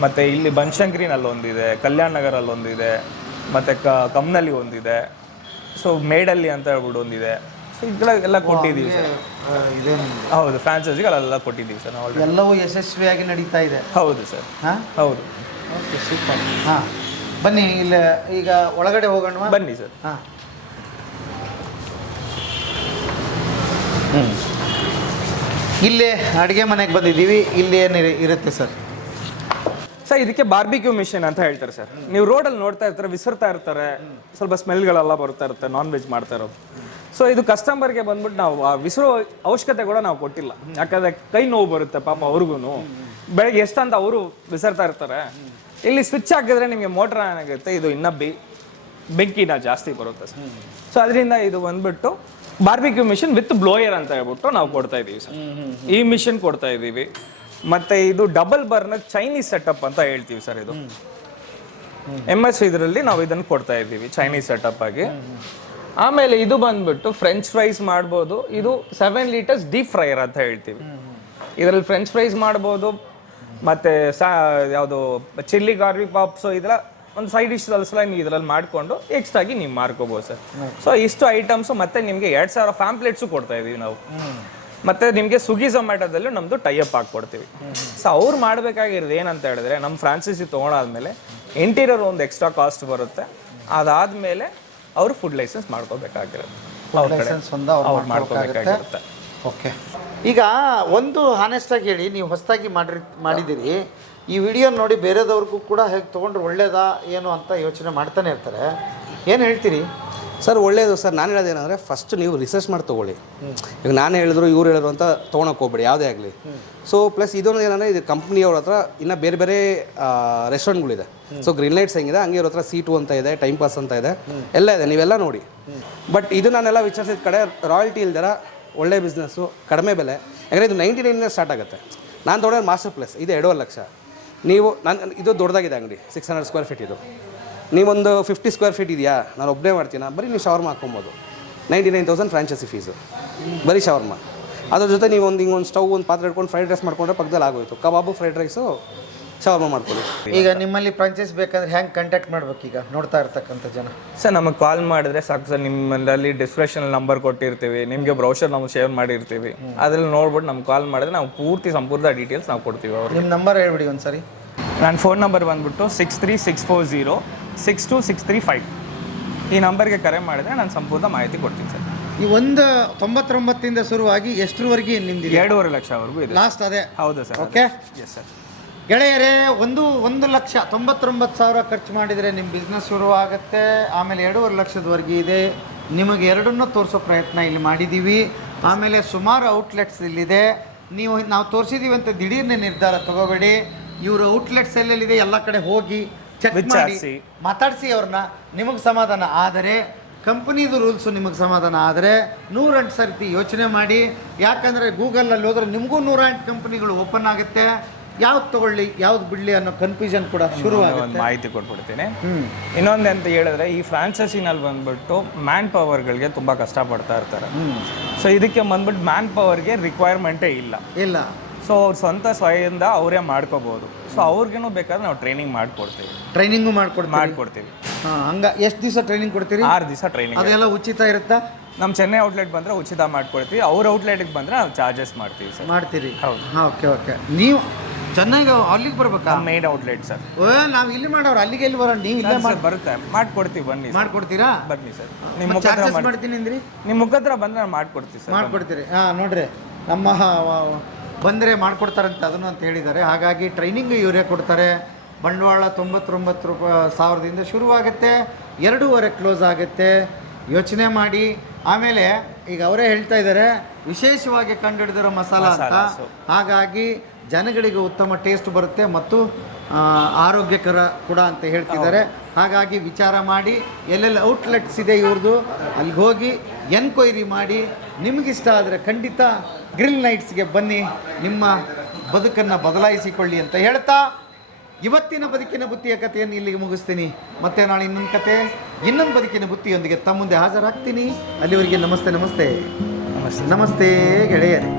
ಮತ್ತು ಇಲ್ಲಿ ಬನಶಂಕರಿನಲ್ಲಿ ಒಂದಿದೆ, ಕಲ್ಯಾಣ ನಗರಲ್ಲಿ ಒಂದಿದೆ, ಮತ್ತು ಕಮ್ನಲ್ಲಿ ಒಂದಿದೆ. ಸೊ ಮೇಡಲ್ಲಿ ಅಂತ ಹೇಳ್ಬಿಟ್ಟು ಒಂದಿದೆ. ಸೊ ಇದೆಲ್ಲ ಕೊಟ್ಟಿದ್ದೀವಿ ಸರ್. ಹೌದು, ಫ್ರಾಂಚೈಸಿಗಳೆಲ್ಲ ಕೊಟ್ಟಿದ್ದೀವಿ ಸರ್ ನಾವು. ಎಲ್ಲವೂ ಯಶಸ್ವಿಯಾಗಿ ನಡೀತಾ ಇದೆ. ಹೌದು ಸರ್. ಹಾಂ, ಹೌದು. Okay, super. ಹಾಂ, ಬನ್ನಿ ಇಲ್ಲಿ ಈಗ ಒಳಗಡೆ ಹೋಗೋಣ. ಬನ್ನಿ ಸರ್. ಹಾಂ. ಇಲ್ಲೇ ಅಡುಗೆ ಮನೆಗೆ ಬಂದಿದ್ದೀವಿ. ಇಲ್ಲಿ ಏನು ಇರುತ್ತೆ ಸರ್? ಸರ್ ಇದಕ್ಕೆ ಬಾರ್ಬಿಕ್ಯೂ ಮಿಷನ್ ಅಂತ ಹೇಳ್ತಾರೆ ಸರ್. ನೀವು ರೋಡಲ್ಲಿ ನೋಡ್ತಾ ಇರ್ತಾರೆ, ವಿಸಿರ್ತಾ ಇರ್ತಾರೆ, ಸ್ವಲ್ಪ ಸ್ಮೆಲ್ಗಳೆಲ್ಲ ಬರ್ತಾ ಇರುತ್ತೆ ನಾನ್ ವೆಜ್ ಮಾಡ್ತಾ ಇರೋದು. ಸೊ ಇದು ಕಸ್ಟಮರ್ಗೆ ಬಂದ್ಬಿಟ್ಟು ನಾವು ವಿಸಿರೋ ಅವಶ್ಯಕತೆ ಕೂಡ ನಾವು ಕೊಟ್ಟಿಲ್ಲ. ಯಾಕಂದರೆ ಕೈ ನೋವು ಬರುತ್ತೆ ಪಾಪ ಅವ್ರಿಗೂ. ಬೆಳಗ್ಗೆ ಎಷ್ಟಂತ ಅವರು ವಿಸಿರ್ತಾ ಇರ್ತಾರೆ. ಇಲ್ಲಿ ಸ್ವಿಚ್ ಹಾಕಿದ್ರೆ ನಿಮಗೆ ಮೋಟ್ರ್ ಏನಾಗುತ್ತೆ, ಇದು ಇನ್ನೂ ಬೆಂಕಿನ ಜಾಸ್ತಿ ಬರುತ್ತೆ ಸರ್. ಸೊ ಅದರಿಂದ ಇದು ಬಂದ್ಬಿಟ್ಟು ಬಾರ್ಬಿಕ್ಯೂ ಮಿಷನ್ ವಿತ್ ಬ್ಲೋಯರ್ ಅಂತ ಹೇಳ್ಬಿಟ್ಟು ನಾವು ಕೊಡ್ತಾ ಇದ್ದೀವಿ ಸರ್. ಈ ಮಿಷನ್ ಕೊಡ್ತಾ ಇದ್ದೀವಿ. ಮತ್ತು ಇದು ಡಬಲ್ ಬರ್ನರ್ ಚೈನೀಸ್ ಸೆಟಪ್ ಅಂತ ಹೇಳ್ತೀವಿ ಸರ್. ಇದು MS ಇದರಲ್ಲಿ ನಾವು ಇದನ್ನು ಕೊಡ್ತಾ ಇದ್ದೀವಿ ಚೈನೀಸ್ ಸೆಟಪ್ ಆಗಿ. ಆಮೇಲೆ ಇದು ಬಂದ್ಬಿಟ್ಟು ಫ್ರೆಂಚ್ ಫ್ರೈಸ್ ಮಾಡ್ಬೋದು. ಇದು 7 ಲೀಟರ್ಸ್ ಡೀಪ್ ಫ್ರೈಯರ್ ಅಂತ ಹೇಳ್ತೀವಿ. ಇದರಲ್ಲಿ ಫ್ರೆಂಚ್ ಫ್ರೈಸ್ ಮಾಡ್ಬೋದು, ಮತ್ತು ಯಾವುದು ಚಿಲ್ಲಿ ಗಾರ್ಲಿಕ್ ಪಾಪ್ಸು ಇದೆಲ್ಲ ಒಂದು ಸೈಡ್ ಡಿಶ್ ಸಲ ನೀವು ಇದರಲ್ಲಿ ಮಾಡಿಕೊಂಡು ಎಕ್ಸ್ಟ್ರಾಗಿ ನೀವು ಮಾರ್ಕೋಬೋದು ಸರ್. ಸೊ ಇಷ್ಟು ಐಟಮ್ಸು, ಮತ್ತು ನಿಮಗೆ 2,000 ಫ್ಯಾಂಪ್ಲೆಟ್ಸು ಕೊಡ್ತಾ ಇದ್ದೀವಿ ನಾವು. ಮತ್ತು ನಿಮಗೆ ಸ್ವಿಗ್ಗಿ ಝೊಮ್ಯಾಟೋದಲ್ಲೂ ನಮ್ಮದು ಟೈಅಪ್ ಹಾಕ್ಕೊಡ್ತೀವಿ. ಸೊ ಅವ್ರು ಮಾಡಬೇಕಾಗಿರೋದು ಏನಂತ ಹೇಳಿದ್ರೆ, ನಮ್ಮ ಫ್ರಾಂಚೈಸಿ ತೊಗೊಂಡಾದ್ಮೇಲೆ ಇಂಟೀರಿಯರ್ ಒಂದು ಎಕ್ಸ್ಟ್ರಾ ಕಾಸ್ಟ್ ಬರುತ್ತೆ. ಅದಾದಮೇಲೆ ಅವರು ಫುಡ್ ಲೈಸೆನ್ಸ್ ಮಾಡ್ಕೋಬೇಕಾಗಿರುತ್ತೆ. ಅವ್ರು ಮಾಡ್ಕೋಬೇಕಾಗಿರುತ್ತೆ. ಓಕೆ. ಈಗ ಒಂದು ಹಾನೆಸ್ಟಾಗಿ ಹೇಳಿ, ನೀವು ಹೊಸದಾಗಿ ಮಾಡಿದ್ದೀರಿ. ಈ ವಿಡಿಯೋ ನೋಡಿ ಬೇರೆದವ್ರಿಗೂ ಕೂಡ ಹೇಗೆ ತೊಗೊಂಡ್ರೆ ಒಳ್ಳೇದಾ ಏನು ಅಂತ ಯೋಚನೆ ಮಾಡ್ತಾನೆ ಇರ್ತಾರೆ. ಏನು ಹೇಳ್ತೀರಿ ಸರ್? ಒಳ್ಳೆಯದು ಸರ್. ನಾನು ಹೇಳೋದೇನೆಂದರೆ, ಫಸ್ಟ್ ನೀವು ರಿಸರ್ಚ್ ಮಾಡಿ ತೊಗೊಳ್ಳಿ. ಈಗ ನಾನು ಹೇಳಿದ್ರು ಇವ್ರು ಹೇಳಿದ್ರು ಅಂತ ತೊಗೊಳಕ್ಕೆ ಹೋಗ್ಬೇಡಿ ಯಾವುದೇ ಆಗಲಿ. ಸೊ ಪ್ಲಸ್ ಇದೊಂದು ಏನಂದರೆ, ಇದು ಕಂಪ್ನಿಯವ್ರ ಹತ್ರ ಇನ್ನೂ ಬೇರೆ ಬೇರೆ ರೆಸ್ಟೋರೆಂಟ್ಗಳಿದೆ. ಸೊ ಗ್ರೀನ್ ಲೈಟ್ಸ್ ಹೆಂಗಿದೆ ಹಂಗೆ ಇವ್ರ ಹತ್ರ C2 ಅಂತ ಇದೆ, ಟೈಮ್ ಪಾಸ್ ಅಂತ ಇದೆ, ಎಲ್ಲ ಇದೆ, ನೀವೆಲ್ಲ ನೋಡಿ. ಬಟ್ ಇದು ನಾನೆಲ್ಲ ವಿಚಾರಿಸಿದ ಕಡೆ ರಾಯಲ್ಟಿ ಇಲ್ದರ ಒಳ್ಳೆ ಬಿಸ್ನೆಸ್ಸು, ಕಡಿಮೆ ಬೆಲೆ. ಯಾಕಂದರೆ ಇದು 99 ಸ್ಟಾರ್ಟ್ ಆಗುತ್ತೆ. ನಾನು ತೊಗೊಂಡ್ರೆ ಮಾಸ್ಟರ್ ಪ್ಲಸ್ ಇದು 2.5 ಲಕ್ಷ. ನೀವು ಇದು ದೊಡ್ಡದಾಗಿದೆ ಅಂಗಡಿ, 600 ಸ್ಕ್ವೇರ್ ಫೀಟ್. ಇದು ನೀವೊಂದು 50 ಸ್ಕ್ವೇರ್ ಫೀಟ್ ಇದೆಯಾ, ನಾನು ಒಬ್ಬನೇ ಮಾಡ್ತೀನಿ, ಬರೀ ನೀವು ಶವರ್ಮಾ ಹಾಕ್ಕೊಬೋದು. 99,000 ಫ್ರಾಂಚೈಸಿ ಫೀಸು ಬರೀ ಶವರ್ಮಾ. ಅದ್ರ ಜೊತೆ ನೀವು ಹಿಂಗೊಂದು ಸ್ಟವ್, ಒಂದು ಪಾತ್ರೆ ಇಟ್ಕೊಂಡು ಫ್ರೈಡ್ ರೈಸ್ ಮಾಡ್ಕೊಂಡ್ರೆ ಪಕ್ಕದಲ್ಲಿ ಆಗೋಯ್ತು. ಕಬಾಬು, ಫ್ರೈಡ್ ರೈಸು ಶವರ್ಮ ಮಾಡ್ಕೊಳ್ಳಿ. ಈಗ ನಿಮ್ಮಲ್ಲಿ ಫ್ರಾಂಚೈಸ್ ಬೇಕಂದ್ರೆ ಹೆಂಗೆ ಕಾಂಟ್ಯಾಕ್ಟ್ ಮಾಡ್ಬೇಕು ಈಗ ನೋಡ್ತಾ ಇರ್ತಕ್ಕಂಥ ಜನ? ಸರ್ ನಮಗೆ ಕಾಲ್ ಮಾಡಿದ್ರೆ ಸಾಕು ಸರ್. ನಿಮ್ಮಲ್ಲಿ ಡಿಸ್ಕ್ರಿಪ್ಷನ್ ನಂಬರ್ ಕೊಟ್ಟಿರ್ತೀವಿ, ನಿಮಗೆ ಬ್ರೌಷರ್ ನಾವು ಶೇರ್ ಮಾಡಿರ್ತೀವಿ. ಅದ್ರಲ್ಲಿ ನೋಡ್ಬಿಟ್ಟು ನಮ್ಗೆ ಕಾಲ್ ಮಾಡಿದ್ರೆ ನಾವು ಪೂರ್ತಿ ಸಂಪೂರ್ಣ ಡೀಟೇಲ್ಸ್ ನಾವು ಕೊಡ್ತೀವಿ ಅವ್ರಿಗೆ. ನಿಮ್ಮ ನಂಬರ್ ಹೇಳ್ಬಿಡಿ ಒಂದ್ಸರಿ. ನನ್ನ ಫೋನ್ ನಂಬರ್ ಬಂದ್ಬಿಟ್ಟು 6364062635. ಈ ನಂಬರ್ಗೆ ಕರೆ ಮಾಡಿದ್ರೆ ನಾನು ಸಂಪೂರ್ಣ ಮಾಹಿತಿ ಕೊಡ್ತೀನಿ ಸರ್. ಈ ಒಂದು 99 ಶುರುವಾಗಿ ಎಷ್ಟರವರೆಗೆ ನಿಮ್ದು? 2.5 ಲಕ್ಷವರೆಗೂ ಇದೆ ಲಾಸ್ಟ್ ಅದೇ. ಹೌದು ಸರ್. Okay yes sir. ಗೆಳೆಯರೇ, 1,99,000 ಖರ್ಚು ಮಾಡಿದರೆ ನಿಮ್ಮ ಬಿಸ್ನೆಸ್ ಶುರು ಆಗುತ್ತೆ. ಆಮೇಲೆ 2.5 ಲಕ್ಷದವರೆಗೆ ಇದೆ. ನಿಮಗೆ ಎರಡನ್ನೂ ತೋರಿಸೋ ಪ್ರಯತ್ನ ಇಲ್ಲಿ ಮಾಡಿದ್ದೀವಿ. ಆಮೇಲೆ ಸುಮಾರು ಔಟ್ಲೆಟ್ಸ್ ಇಲ್ಲಿದೆ. ನಾವು ತೋರಿಸಿದ್ದೀವಿ ಅಂತ ದಿಢೀರ್ನೆ ನಿರ್ಧಾರ ತಗೋಬೇಡಿ. ಇವರು ಔಟ್ಲೆಟ್ಸ್ ಎಲ್ಲೆಲ್ಲಿದೆ ಎಲ್ಲ ಕಡೆ ಹೋಗಿ ಚೆಕ್ ಮಾಡಿ ಮಾತಾಡಿಸಿ ಅವ್ರನ್ನ. ನಿಮಗೆ ಸಮಾಧಾನ ಆದರೆ, ಕಂಪನಿದು ರೂಲ್ಸು ನಿಮಗೆ ಸಮಾಧಾನ ಆದರೆ 108 ಸರ್ತಿ ಯೋಚನೆ ಮಾಡಿ. ಯಾಕಂದರೆ ಗೂಗಲಲ್ಲಿ ಹೋದರೆ ನಿಮಗೂ 108 ಕಂಪನಿಗಳು ಓಪನ್ ಆಗುತ್ತೆ. ಯಾವ್ದು ತಗೊಳ್ಳಿ ಯಾವ್ದು ಬಿಡಲಿ ಅನ್ನೋ ಕನ್ಫ್ಯೂಷನ್ ಕೂಡ ಶುರುವಾಗುತ್ತೆ. ಒಂದು ಮಾಹಿತಿ ಕೊಟ್ಬಿಡ್ತೀನಿ. ಇನ್ನೊಂದು ಅಂತ ಹೇಳಿದ್ರೆ, ಈ ಫ್ರಾಂಚೈಸಿನಲ್ಲಿ ಬಂದ್ಬಿಟ್ಟು ಮ್ಯಾನ್ ಪವರ್ಗಳಿಗೆ ತುಂಬ ಕಷ್ಟಪಡ್ತಾ ಇರ್ತಾರೆ. ಸೊ ಇದಕ್ಕೆ ಬಂದ್ಬಿಟ್ಟು ಮ್ಯಾನ್ ಪವರ್ಗೆ ರಿಕ್ವೈರ್ಮೆಂಟೇ ಇಲ್ಲ. ಸೊ ಅವ್ರ ಸ್ವಂತ ಸ್ವಯಂದ ಅವರೇ ಮಾಡ್ಕೋಬಹುದು. ಸೊ ಅವ್ರಿಗೇನು ಬೇಕಾದ್ರೆ ನಾವು ಟ್ರೈನಿಂಗ್ ಮಾಡ್ಕೊಡ್ತೀವಿ. ಟ್ರೈನಿಂಗು ಮಾಡ್ಕೊಡ್ತೀವಿ. ಹಂಗ ಎಷ್ಟು ದಿವಸ ಟ್ರೈನಿಂಗ್ ಕೊಡ್ತೀರಿ? 6 ದಿವಸ ಟ್ರೈನಿಂಗ್. ಅದೆಲ್ಲ ಉಚಿತ ಇರುತ್ತಾ? ನಮ್ಮ ಚೆನ್ನೈ ಔಟ್ಲೆಟ್ ಬಂದರೆ ಉಚಿತ ಮಾಡ್ಕೊಡ್ತೀವಿ. ಅವ್ರ ಔಟ್ಲೆಟ್ಗೆ ಬಂದರೆ ನಾವು ಚಾರ್ಜಸ್ ಮಾಡ್ತೀವಿ ಸರ್. ಮಾಡ್ತೀರಿ? ಹೌದು. ಓಕೆ. ನೀವು ಚೆನ್ನಾಗಿ ಅಲ್ಲಿಗೆ ಬರ್ಬೇಕಾ? Main outlet sir. ನಾವು ಇಲ್ಲಿ ಮಾಡೋರು ಅಲ್ಲಿಗೆ ಎಲ್ಲಿ ಬರೋಣ? ನೀವು ಇಲ್ಲೇ ಬರುತ್ತೆ, ಮಾಡ್ಕೊಡ್ತೀವಿ. ಬನ್ನಿ, ಮಾಡ್ಕೊಡ್ತೀರಾ? ಬನ್ನಿ ಸರ್. ನಿಮ್ಮ ಮುಖಾಂತರ ಮಾಡ್ತೀನಿ ಅಂದ್ರಿ. ನಿಮ್ಮ ಮುಖಾಂತರ ಬಂದರೆ ನಾವು ಮಾಡ್ಕೊಡ್ತೀವಿ ಸರ್. ಮಾಡ್ಕೊಡ್ತೀರಿ? ನೋಡ್ರಿ, ನಮ್ಮ ಬಂದರೆ ಮಾಡ್ಕೊಡ್ತಾರಂತೆ ಅದನ್ನು ಅಂತ ಹೇಳಿದ್ದಾರೆ. ಹಾಗಾಗಿ ಟ್ರೈನಿಂಗ್ ಇವರೇ ಕೊಡ್ತಾರೆ. ಬಂಡವಾಳ 99,000 ಶುರುವಾಗುತ್ತೆ, 2.5 ಕ್ಲೋಸ್ ಆಗುತ್ತೆ. ಯೋಚನೆ ಮಾಡಿ. ಆಮೇಲೆ ಈಗ ಅವರೇ ಹೇಳ್ತಾ ಇದ್ದಾರೆ ವಿಶೇಷವಾಗಿ ಕಂಡುಹಿಡಿದಿರೋ ಮಸಾಲ ಅಂತ. ಹಾಗಾಗಿ ಜನಗಳಿಗೆ ಉತ್ತಮ ಟೇಸ್ಟ್ ಬರುತ್ತೆ ಮತ್ತು ಆರೋಗ್ಯಕರ ಕೂಡ ಅಂತ ಹೇಳ್ತಿದ್ದಾರೆ. ಹಾಗಾಗಿ ವಿಚಾರ ಮಾಡಿ, ಎಲ್ಲೆಲ್ಲಿ ಔಟ್ಲೆಟ್ಸ್ ಇದೆ ಇವ್ರದ್ದು ಅಲ್ಲಿಗೆ ಹೋಗಿ ಎನ್ಕ್ವೈರಿ ಮಾಡಿ. ನಿಮಗಿಷ್ಟ ಆದರೆ ಖಂಡಿತ ಗ್ರಿಲ್ ನೈಟ್ಸ್ಗೆ ಬನ್ನಿ, ನಿಮ್ಮ ಬದುಕನ್ನು ಬದಲಾಯಿಸಿಕೊಳ್ಳಿ ಅಂತ ಹೇಳ್ತಾ ಇವತ್ತಿನ ಬದುಕಿನ ಬುತ್ತಿಯ ಕಥೆಯನ್ನು ಇಲ್ಲಿಗೆ ಮುಗಿಸ್ತೀನಿ. ಮತ್ತೆ ನಾಳೆ ಇನ್ನೊಂದು ಕತೆ, ಇನ್ನೊಂದು ಬದುಕಿನ ಬುತ್ತಿಯೊಂದಿಗೆ ತಮ್ಮ ಮುಂದೆ ಹಾಜರಾಗ್ತೀನಿ. ಅಲ್ಲಿವರೆಗೆ ನಮಸ್ತೆ ಗೆಳೆಯರೇ.